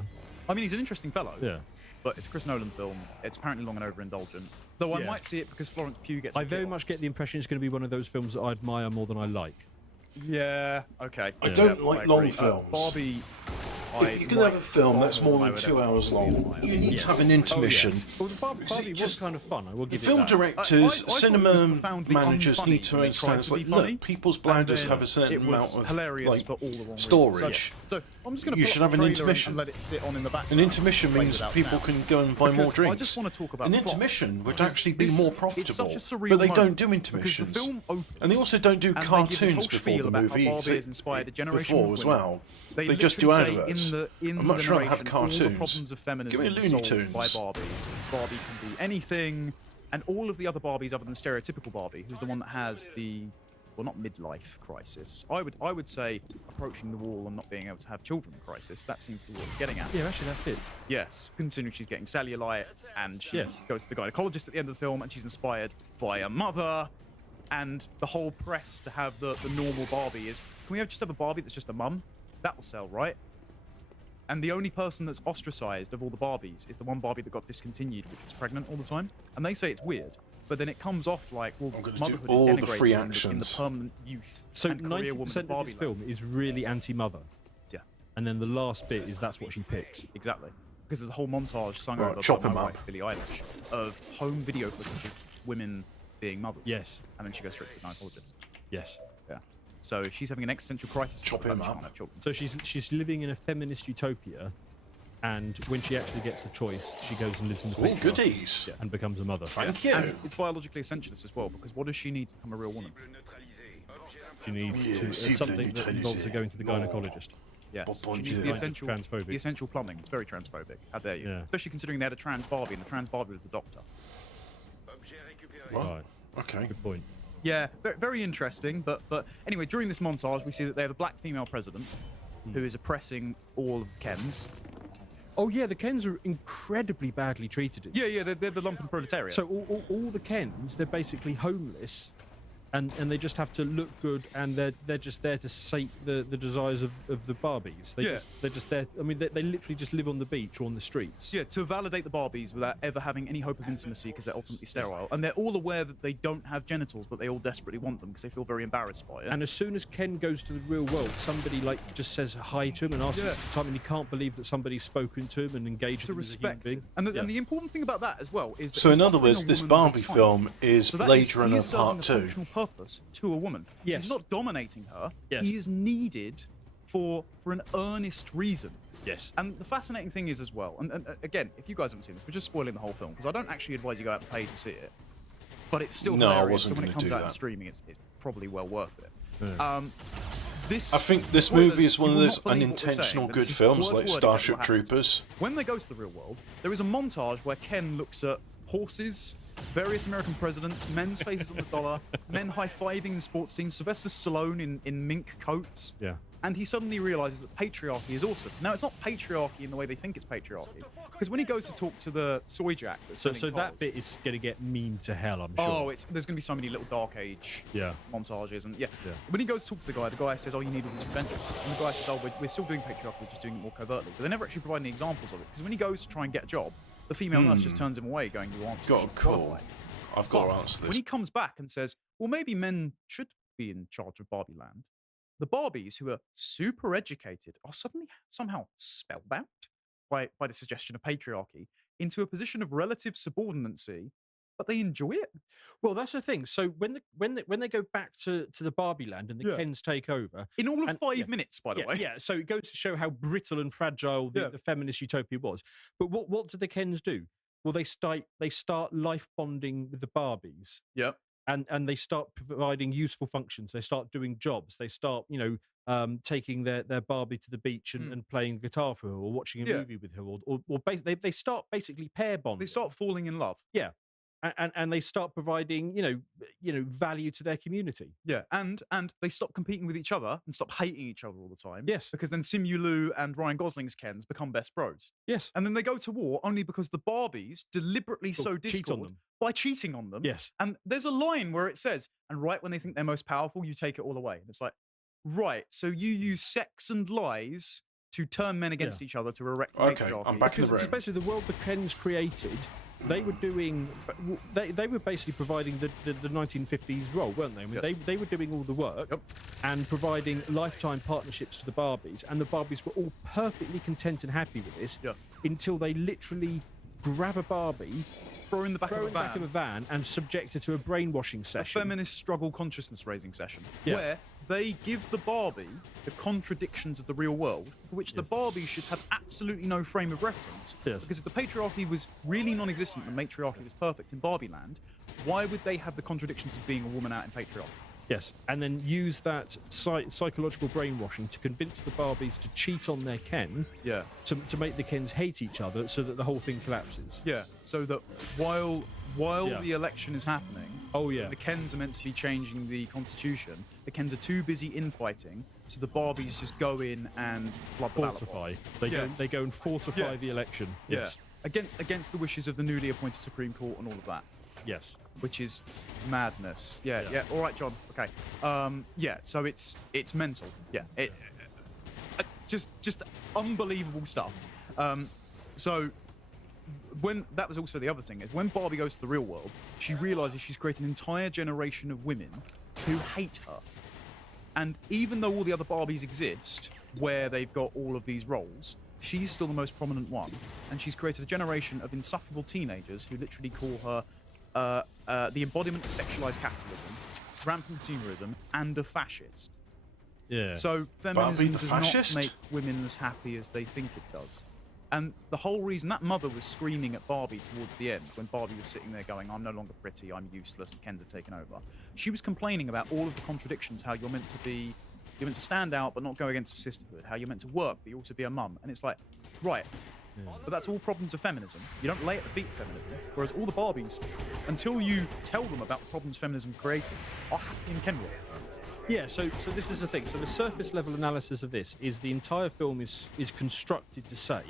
I mean, he's an interesting fellow. Yeah. But it's a Chris Nolan film. It's apparently long and overindulgent. Though I Yeah. might see it because Florence Pugh gets. I a very kill. much get the impression it's going to be one of those films that I admire more than I like. Yeah. Okay. I Yeah, don't I like agree. long films. Barbie. If you're going to have a film that's more than 2 hours long, you need to have an intermission. Well, the Barbie was just- kind of fun. I will give Film it that. directors, I thought it was cinema profoundly managers unfunny need to when they tried understand, it's to like, be funny, look, people's and bladders then have a certain it was amount of hilarious like, for all the wrong reasons. storage. So I'm just going to You should have an intermission. and let it sit on in the An background. intermission play means without people sound. can go and buy more Because drinks. I just want to talk about An the plot. intermission would Because actually be this- more it's profitable, such a surreal but they don't moment do because intermissions. the film opens And they also don't do and they give this whole cartoons before spiel the about how movie Barbie has inspired a generation before of as women. well. They just do literally say adverts. In I'd much the rather have narration, all the cartoons. problems of feminism Give me are Looney solved by Tunes. Barbie. Barbie can be anything, and all of the other Barbies other than stereotypical Barbie, who's the one that has the, well, not midlife crisis. I would say approaching the wall and not being able to have children crisis. That seems to be what it's getting at. Yeah, actually, that's it. Yes, considering she's getting cellulite and she Yes. goes to the gynecologist at the end of the film and she's inspired by a mother, and the whole press to have the normal Barbie is, can we just have a Barbie that's just a mum? That will sell, right? And the only person that's ostracized of all the Barbies is the one Barbie that got discontinued, which was pregnant all the time. And they say it's weird, but then it comes off like, well, I'm gonna do motherhood all is the denigrated free in the actions. permanent youth So and career 90% woman of Barbie this land. film is really anti-mother, Yeah, and then the last bit is that's what she picks. exactly. Because there's a whole montage sung Right, over chop by 'em my up. wife, Billie Eilish, of home video footage of women being mothers. Yes, And then she goes straight to the gynecologist. yes. Yeah. So she's having an existential crisis. Chop about him she up. can't have children. So she's living in a feminist utopia, and when she actually gets the choice, she goes and lives in the Oh, patriarchy goodies. and becomes a mother. Thank you. And it's biologically essentialist as well, because what does she need to become a real woman? She needs Yeah, to cible something that neutralisé. involves her going to the No. gynecologist. Yes, But she bon needs Dieu. the essential, Transphobic. the essential plumbing. It's very transphobic. How dare you? Yeah. Especially considering they had a trans Barbie, and the trans Barbie was the Doctor. What? Right. Okay. Good point. Yeah, very interesting. But anyway, during this montage, we see that they have a black female president who is oppressing all of the Kens. Oh yeah, the Kens are incredibly badly treated. Yeah, they're the lumpen proletariat. So all the Kens, they're basically homeless, and they just have to look good, and they're just there to sate the desires of the Barbies. They're just there. I mean, they literally just live on the beach or on the streets. yeah, to validate the Barbies without ever having any hope of intimacy because they're ultimately sterile. And they're all aware that they don't have genitals, but they all desperately want them because they feel very embarrassed by it. And as soon as Ken goes to the real world, somebody like just says hi to him and asks him something. He can't believe that somebody's spoken to him and engaged to with him as a respect human him. being. And the important thing about that as well is that So he's in other offering words, a this woman Barbie the time. film is So that Blade is, he Runner is serving Part a 2. functional purpose to a woman. Yes. He's not dominating her. Yes. He is needed for an earnest reason. Yes. And the fascinating thing is as well, and again, if you guys haven't seen this, we're just spoiling the whole film because I don't actually advise you go out and pay to see it. But it's still No, I hilarious. wasn't So when gonna it comes do out in that. streaming, it's probably well worth it. Yeah. This I think this spoilers, movie is one you of will those not believe what we're saying, unintentional but good this is films word like for word exactly Starship what happens. Troopers. When they go to the real world, there is a montage where Ken looks at horses, various American presidents, men's faces on the dollar, men high-fiving in sports teams, Sylvester Stallone in mink coats. Yeah. And he suddenly realizes that patriarchy is awesome. Now, it's not patriarchy in the way they think it's patriarchy. Because when he goes to talk to the soy jack that's So selling that cars- bit is going to get meme to hell, I'm sure. Oh, there's going to be so many little Dark Age Yeah. montages. And yeah. Yeah. When he goes to talk to the guy says, oh, you need all this prevention. And the guy says, oh, we're still doing patriarchy, we're just doing it more covertly. But they never actually provide any examples of it. Because when he goes to try and get a job, the female nurse just turns him away, going, you answer. Got a call. I've got to But answer when this. he comes back and says, well, maybe men should be in charge of Barbie Land, the Barbies, who are super educated, are suddenly somehow spellbound by the suggestion of patriarchy into a position of relative subordinacy, but they enjoy it. Well, that's the thing. So when they go back to the Barbie Land and the Yeah. Kens take over, In all of And- 5 yeah. minutes, by the way. Yeah, so it goes to show how brittle and fragile the feminist utopia was. But what do the Kens do? Well, they start life bonding with the Barbies, Yep. and they start providing useful functions. They start doing jobs. They start taking their Barbie to the beach and playing guitar for her, or watching a Yeah. movie with her, they start basically pair bonding. They start falling in love. Yeah. And they start providing, value to their community. Yeah, and they stop competing with each other and stop hating each other all the time. Yes. Because then Simu Liu and Ryan Gosling's Kens become best bros. Yes. And then they go to war only because the Barbies deliberately sow cheat discord on them. by cheating on them. Yes. And there's a line where it says, and right when they think they're most powerful, you take it all away. And it's like, right, so you use sex and lies to turn men against each other to erect Okay, patriarchy. I'm back in the Because room. especially the world the Kens created, they were doing, they were basically providing the 1950s role, weren't they? I mean, Yes. they were doing all the work Yep. and providing lifetime partnerships to the Barbies, and the Barbies were all perfectly content and happy with this Yeah. until they literally grab a Barbie, Throw in the back throw of it a in the back of a van. van, and subject her to a brainwashing A session. feminist struggle consciousness raising session Yeah. where they give the Barbie the contradictions of the real world, for which the Barbie should have absolutely no frame of reference. Yes. Because if the patriarchy was really non-existent and matriarchy was perfect in Barbie Land, why would they have the contradictions of being a woman out in patriarchy? Yes, and then use that psychological brainwashing to convince the Barbies to cheat on their Ken, Yeah. to make the Kens hate each other, so that the whole thing collapses. Yeah. So that while Yeah. the election is happening, Oh yeah, the Kens are meant to be changing the constitution. The Kens are too busy infighting, so the Barbies just go in and flood the ballot fortify. box. They Yes. go and fortify Yes. the election. Yeah. Yes, Against the wishes of the newly appointed Supreme Court and all of that. yes. Which is madness. Yeah. Yeah. All right, John. Okay. Yeah. So it's mental. Yeah. Just unbelievable stuff. So when that was also the other thing is when Barbie goes to the real world, she realizes she's created an entire generation of women who hate her. And even though all the other Barbies exist, where they've got all of these roles, she's still the most prominent one. And she's created a generation of insufferable teenagers who literally call her the embodiment of sexualized capitalism, rampant consumerism, and a fascist. Yeah. So Barbie feminism the does fascist? not make women as happy as they think it does. And the whole reason that mother was screaming at Barbie towards the end, when Barbie was sitting there going, I'm no longer pretty, I'm useless, the Kens have taken over. She was complaining about all of the contradictions, how you're meant to be You're meant to stand out but not go against the sisterhood. How you're meant to work but you also be a mum. And it's like, right. But that's all problems of feminism. You don't lay at the feet of feminism. Whereas all the Barbies, until you tell them about the problems feminism created, are happy in Ken world. Yeah, so this is the thing. So the surface level analysis of this is the entire film is constructed to say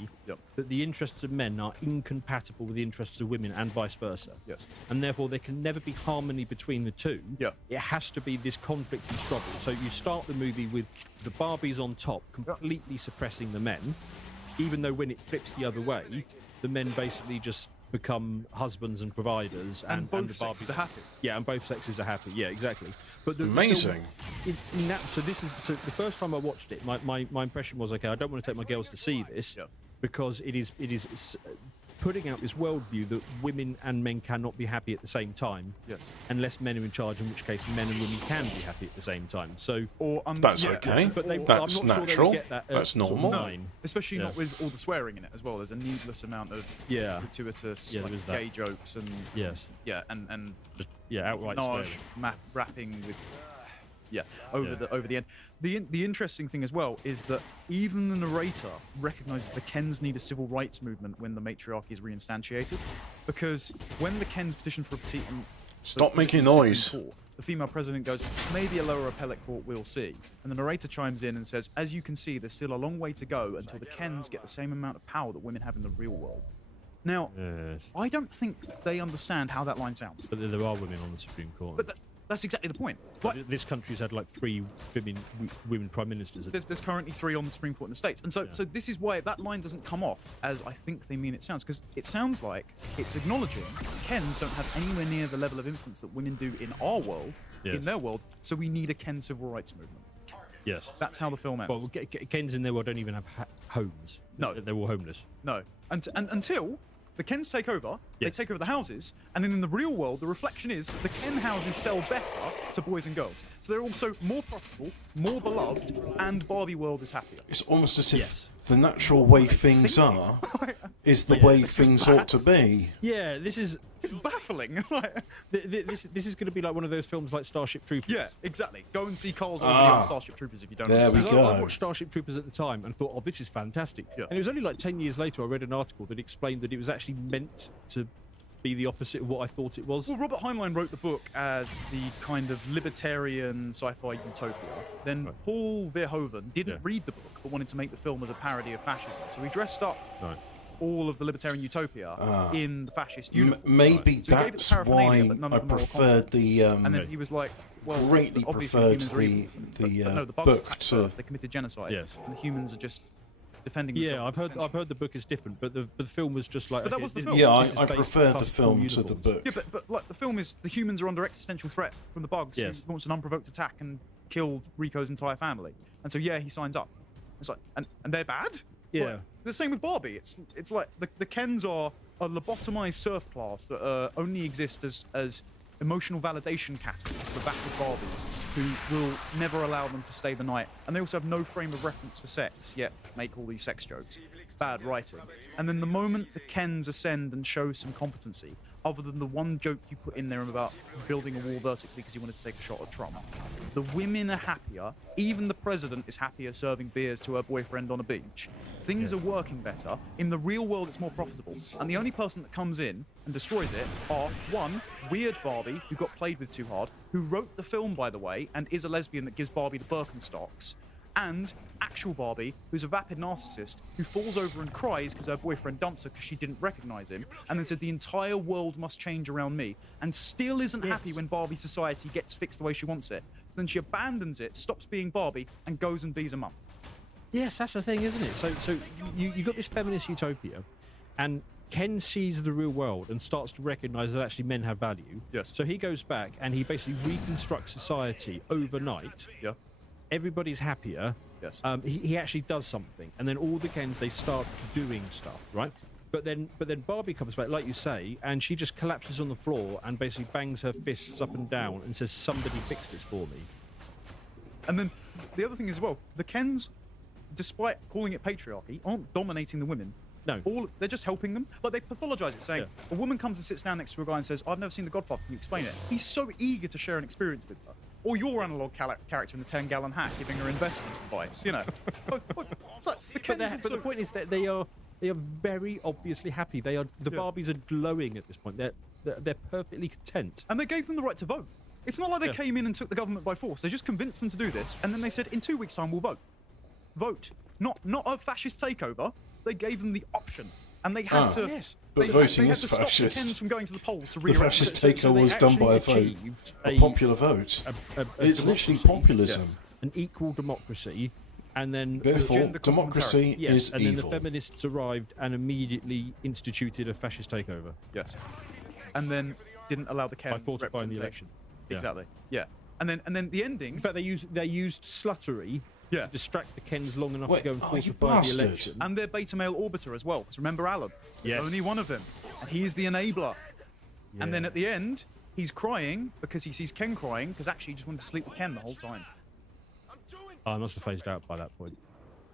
that the interests of men are incompatible with the interests of women and vice versa. Yes. And therefore there can never be harmony between the two. Yeah. It has to be this conflict and struggle. So you start the movie with the Barbies on top, completely suppressing the men, even though when it flips the other way, the men basically just become husbands and providers, And both the sexes Barbies are happy. Yeah, and both sexes are happy. Yeah, exactly. But Amazing. So the first time I watched it, my impression was, okay, I don't want to take my girls to see this because it is putting out this worldview that women and men cannot be happy at the same time. Yes. Unless men are in charge, in which case men and women can be happy at the same time. So That's okay. But That's I'm not natural. Sure they would get that That's sort of normal. line. Especially not with all the swearing in it as well. There's a needless amount of gratuitous there is that. gay jokes and and Just outright nage swearing. rapping with over the end. The interesting thing as well is that even the narrator recognizes the Kens need a civil rights movement when the matriarchy is reinstantiated, because when the Kens petition for a Stop making noise. The female president goes, maybe a lower appellate court, we'll see. And the narrator chimes in and says, as you can see, there's still a long way to go until the Kens get the same amount of power that women have in the real world. Now, I don't think they understand how that line sounds. But there are women on the Supreme Court. But that's exactly the point. But this country's had like 3 women prime ministers. There's currently 3 on the Supreme Court in the States. And so this is why that line doesn't come off as I think they mean it sounds. Because it sounds like it's acknowledging Kens don't have anywhere near the level of influence that women do in our world, in their world, so we need a Ken civil rights movement. Yes. That's how the film ends. Well, Kens in their world don't even have homes. No. They're all homeless. No. And until the Kens take over, they take over the houses, and then in the real world, the reflection is the Ken houses sell better to boys and girls. So they're also more profitable, more beloved, and Barbie world is happier. It's almost as if the natural way things are is the way things ought to be. Yeah, this is... It's baffling. this is going to be like one of those films like Starship Troopers. Yeah, exactly. Go and see Carl's review on Starship Troopers if you don't know. There we go. I watched Starship Troopers at the time and thought, oh, this is fantastic. Yeah. And it was only like 10 years later I read an article that explained that it was actually meant to be the opposite of what I thought it was. Well, Robert Heinlein wrote the book as the kind of libertarian sci-fi utopia. Then Paul Verhoeven didn't read the book but wanted to make the film as a parody of fascism. So he dressed up all of the libertarian utopia in the fascist uniform. Maybe So he gave it that's the paraphernalia, why but none I of the moral preferred content. the. And then he was like, well, greatly obviously preferred humans are evil. the the bugs book attacked to. first. They committed genocide. Yes. And the humans are just defending Yeah, themselves. I've heard the book is different, but the film was just like. But that okay, was the this- film. Yeah, this is I based preferred the past film all to the uniforms. book. Yeah, but like the film is the humans are under existential threat from the bugs. Yes. He launched an unprovoked attack and killed Rico's entire family. And so he signs up. It's like and they're bad? Yeah. Like, the same with Barbie. It's like the Kens are a lobotomized surf class that only exist as emotional validation cattle for battered Barbies who will never allow them to stay the night. And they also have no frame of reference for sex, yet make all these sex jokes. Bad writing. And then the moment the Kens ascend and show some competency, other than the one joke you put in there about building a wall vertically because you wanted to take a shot at Trump, the women are happier. Even the president is happier serving beers to her boyfriend on a beach. Things are working better. In the real world, it's more profitable. And the only person that comes in and destroys it are, one, weird Barbie, who got played with too hard, who wrote the film, by the way, and is a lesbian that gives Barbie the Birkenstocks, and actual Barbie, who's a vapid narcissist, who falls over and cries because her boyfriend dumps her because she didn't recognize him, and then said the entire world must change around me, and still isn't happy when Barbie society gets fixed the way she wants it. So then she abandons it, stops being Barbie, and goes and bees a mum. Yes, that's the thing, isn't it? So you got this feminist utopia, and Ken sees the real world and starts to recognise that actually men have value. Yes. So he goes back and he basically reconstructs society overnight. Yeah. Everybody's happier. Yes. He actually does something, and then all the Kens, they start doing stuff, right? But then Barbie comes back, like you say, and she just collapses on the floor and basically bangs her fists up and down and says, "Somebody fix this for me." And then the other thing as well, the Kens, despite calling it patriarchy, aren't dominating the women. No. They're just helping them. Like, they pathologise it, saying, a woman comes and sits down next to a guy and says, "I've never seen The Godfather, can you explain it?" He's so eager to share an experience with her. Or your analog character in the 10-gallon hat giving her investment advice, you know. It's like, But the point is that they are very obviously happy. The Barbies are glowing at this point. They're perfectly content. And they gave them the right to vote. It's not like they came in and took the government by force. They just convinced them to do this, and then they said, in 2 weeks' time, we'll vote. Vote. Not a fascist takeover. They gave them the option. And they had to... Yes. But voting is stop the fascist. Kens from going to the polls to The re-elect fascist them. takeover was done by a vote, achieved a popular vote. It's literally populism. Yes. An equal democracy, and then Therefore, gender democracy yes, is and then evil. the feminists arrived and immediately instituted a fascist takeover Yes. And then didn't allow the Kens by fortifying the representation. election. Yeah. Exactly. Yeah. And then the ending... In fact, they used sluttery Yeah. to distract the Kens long enough Wait, to go and oh, you fortify the bastard. election. And their beta male orbiter as well. Because remember Alan? There's Yes. only one of them. And he's the enabler. And Yeah. then at the end, he's crying because he sees Ken crying because actually he just wanted to sleep with Ken the whole time. I must have phased out by that point.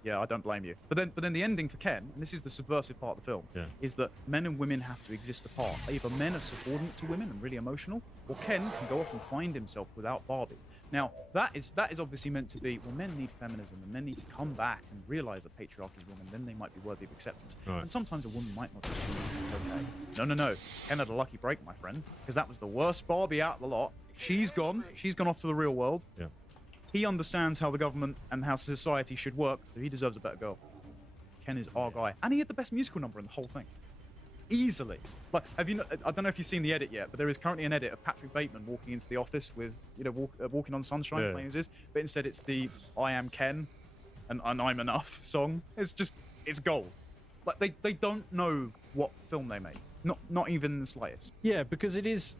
Yeah, I don't blame you. But then the ending for Ken, and this is the subversive part of the film, Yeah. is that men and women have to exist apart. Either men are subordinate to women and really emotional, or Ken can go off and find himself without Barbie. Now, that is obviously meant to be, well, men need feminism, and men need to come back and realize that patriarchy is wrong, and then they might be worthy of acceptance. Right. And sometimes a woman might not just choose it, it's okay. No. Ken had a lucky break, my friend, because that was the worst Barbie out of the lot. She's gone off to the real world. Yeah. He understands how the government and how society should work, so he deserves a better girl. Ken is our guy. And he had the best musical number in the whole thing. Easily. Like, I don't know if you've seen the edit yet, but there is currently an edit of Patrick Bateman walking into the office with, Walking on Sunshine Yeah. playing his, but instead it's the I Am Ken and I'm Enough song. It's gold. Like, they don't know what film they made. Not even the slightest. Yeah, because it is.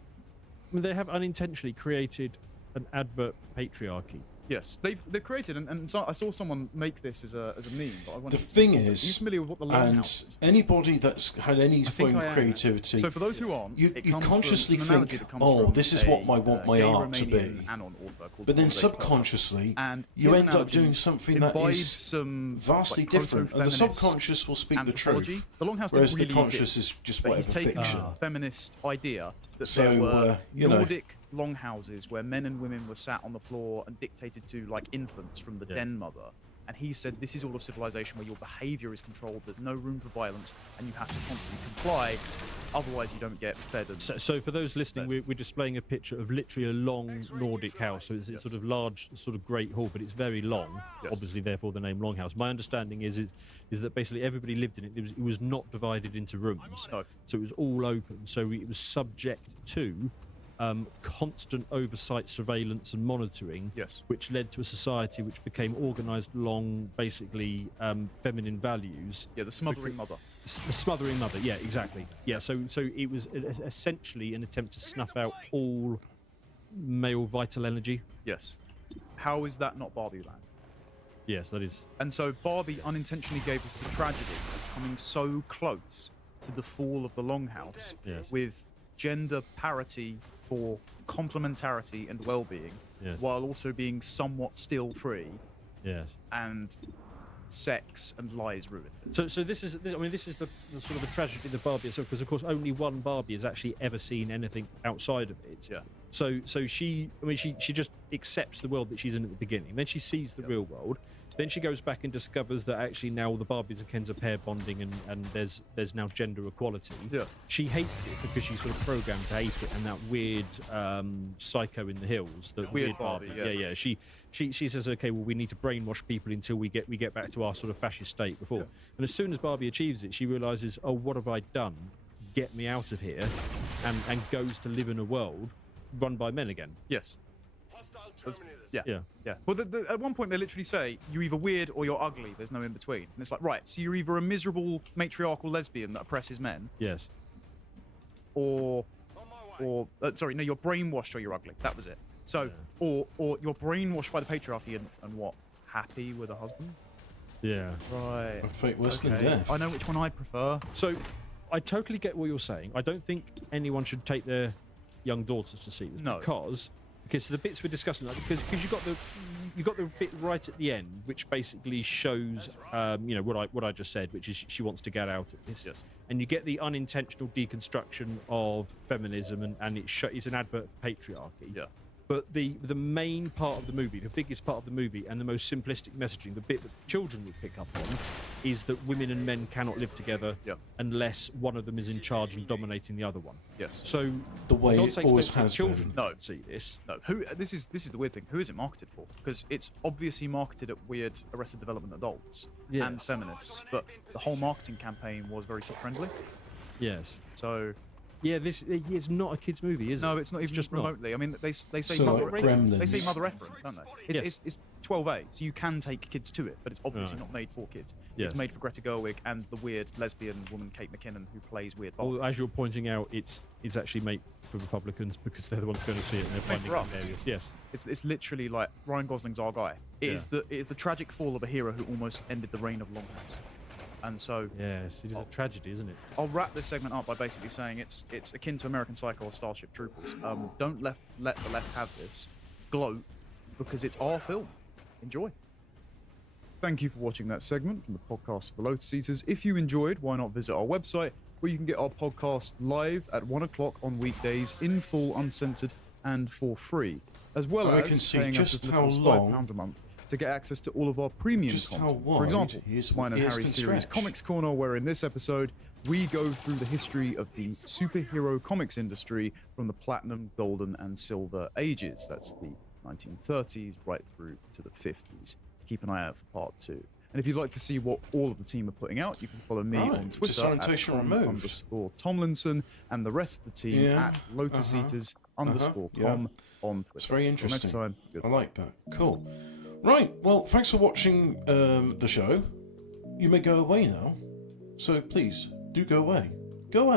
I mean, they have unintentionally created an advert patriarchy. Yes, they've created, and so I saw someone make this as a meme. But I The wanted thing to are you is, familiar with what the and Longhouse is? anybody that's had any form I of am. creativity, So for those who aren't, you it comes from consciously an analogy think, that comes oh, from this is what I want my gay art to Romanian be. Anon author called But then Paul David subconsciously, and you his end up analogy doing something that imbibes is some vastly like, different. And the proto-feminist subconscious will speak the anthropology. truth, The Longhouse whereas didn't the really conscious exist, is just but he's whatever taken fiction. a feminist idea that So, there were you know. Nordic longhouses where men and women were sat on the floor and dictated to like infants from the den mother. And he said, this is all of civilization where your behavior is controlled, there's no room for violence, and you have to constantly comply, otherwise you don't get fed. And So for those listening, we're displaying a picture of literally a long Nordic house. So it's sort of large, sort of great hall, but it's very long. Yes. Obviously, therefore the name Longhouse. My understanding is that basically everybody lived in it. It was not divided into rooms. No. So it was all open. So it was subject to constant oversight, surveillance, and monitoring. Yes. Which led to a society which became organised along basically feminine values. yeah, the smothering mother. The smothering mother, yeah, exactly. Yeah, so it was essentially an attempt to snuff out all male vital energy. Yes. How is that not Barbie Land? Yes, that is. And so Barbie unintentionally gave us the tragedy of coming so close to the fall of the Longhouse Yes. with gender parity for complementarity and well-being, Yes. while also being somewhat still free, Yes. and sex and lies ruined. So this is the sort of the tragedy of the Barbie itself, because of course only one Barbie has actually ever seen anything outside of it. Yeah. So she just accepts the world that she's in at the beginning. Then she sees the real world. Then she goes back and discovers that actually now all the Barbies and Kens are pair bonding, and there's now gender equality. Yeah. She hates it because she's sort of programmed to hate it, and that weird psycho in the hills, the Weird Barbie, yeah. Yeah. She says, okay, well, we need to brainwash people until we get back to our sort of fascist state before. Yeah. And as soon as Barbie achieves it, she realizes, oh, what have I done? Get me out of here, and goes to live in a world run by men again. Yes. Yeah. Yeah. Yeah. Well, at one point they literally say, you're either weird or you're ugly. There's no in between. And it's like, right, so you're either a miserable matriarchal lesbian that oppresses men, Yes. or sorry, no, you're brainwashed or you're ugly. That was it. So, or you're brainwashed by the patriarchy and what? Happy with a husband? Yeah. Right. A fate worse than Okay. death. I know which one I prefer. So, I totally get what you're saying. I don't think anyone should take their young daughters to see this. No. Because so the bits we're discussing, like, because you got the bit right at the end, which basically shows, what I just said, which is she wants to get out of this. Yes. And you get the unintentional deconstruction of feminism, and it's an advert of patriarchy. Yeah. But the main part of the movie, the biggest part of the movie, and the most simplistic messaging, the bit that children would pick up on, is that women and men cannot live together unless one of them is in charge and dominating the other one. Yes. So The way God it sakes, always don't has children been. No. don't see this. No, this is the weird thing. Who is it marketed for? Because it's obviously marketed at weird Arrested Development adults and Yes. feminists, but the whole marketing campaign was very kid friendly. Yes. So Yeah, it's not a kids' movie, is it? no, it's not even just not. remotely. I mean, they say So mother, like they say Gremlins. mother efferent, don't they? It's 12A, so you can take kids to it, but it's obviously not made for kids. Yes. It's made for Greta Gerwig and the weird lesbian woman Kate McKinnon who plays weird. Well, as you're pointing out, it's actually made for Republicans because they're the ones going to see it and they're Made finding for it us. hilarious. Yes. It's literally like Ryan Gosling's our guy. It is the tragic fall of a hero who almost ended the reign of Longhouse. And so Yes, it is a tragedy, isn't it? I'll wrap this segment up by basically saying it's akin to American Psycho or Starship Troopers. Don't let the left have this. Gloat, because it's our film. Enjoy. Thank you for watching that segment from the podcast for the Lotus Eaters. If you enjoyed, why not visit our website where you can get our podcast live at 1 o'clock on weekdays in full, uncensored, and for free, as well I as can see paying just us as little how as long- £5 a month to get access to all of our premium Just how content. For wide example, his mine and ears Harry's can series stretch. Comics Corner, where in this episode we go through the history of the superhero comics industry from the platinum, golden, and silver ages. That's the 1930s right through to the 50s. Keep an eye out for part 2. And if you'd like to see what all of the team are putting out, you can follow me Right, on Twitter disorientation at removed. _Tomlinson and the rest of the team Yeah, at Lotus Eaters _com yeah. on Twitter. It's very Until interesting. Next time, I goodbye. like that. Cool. Right. Well, thanks for watching the show. You may go away now. So please, do go away. Go away.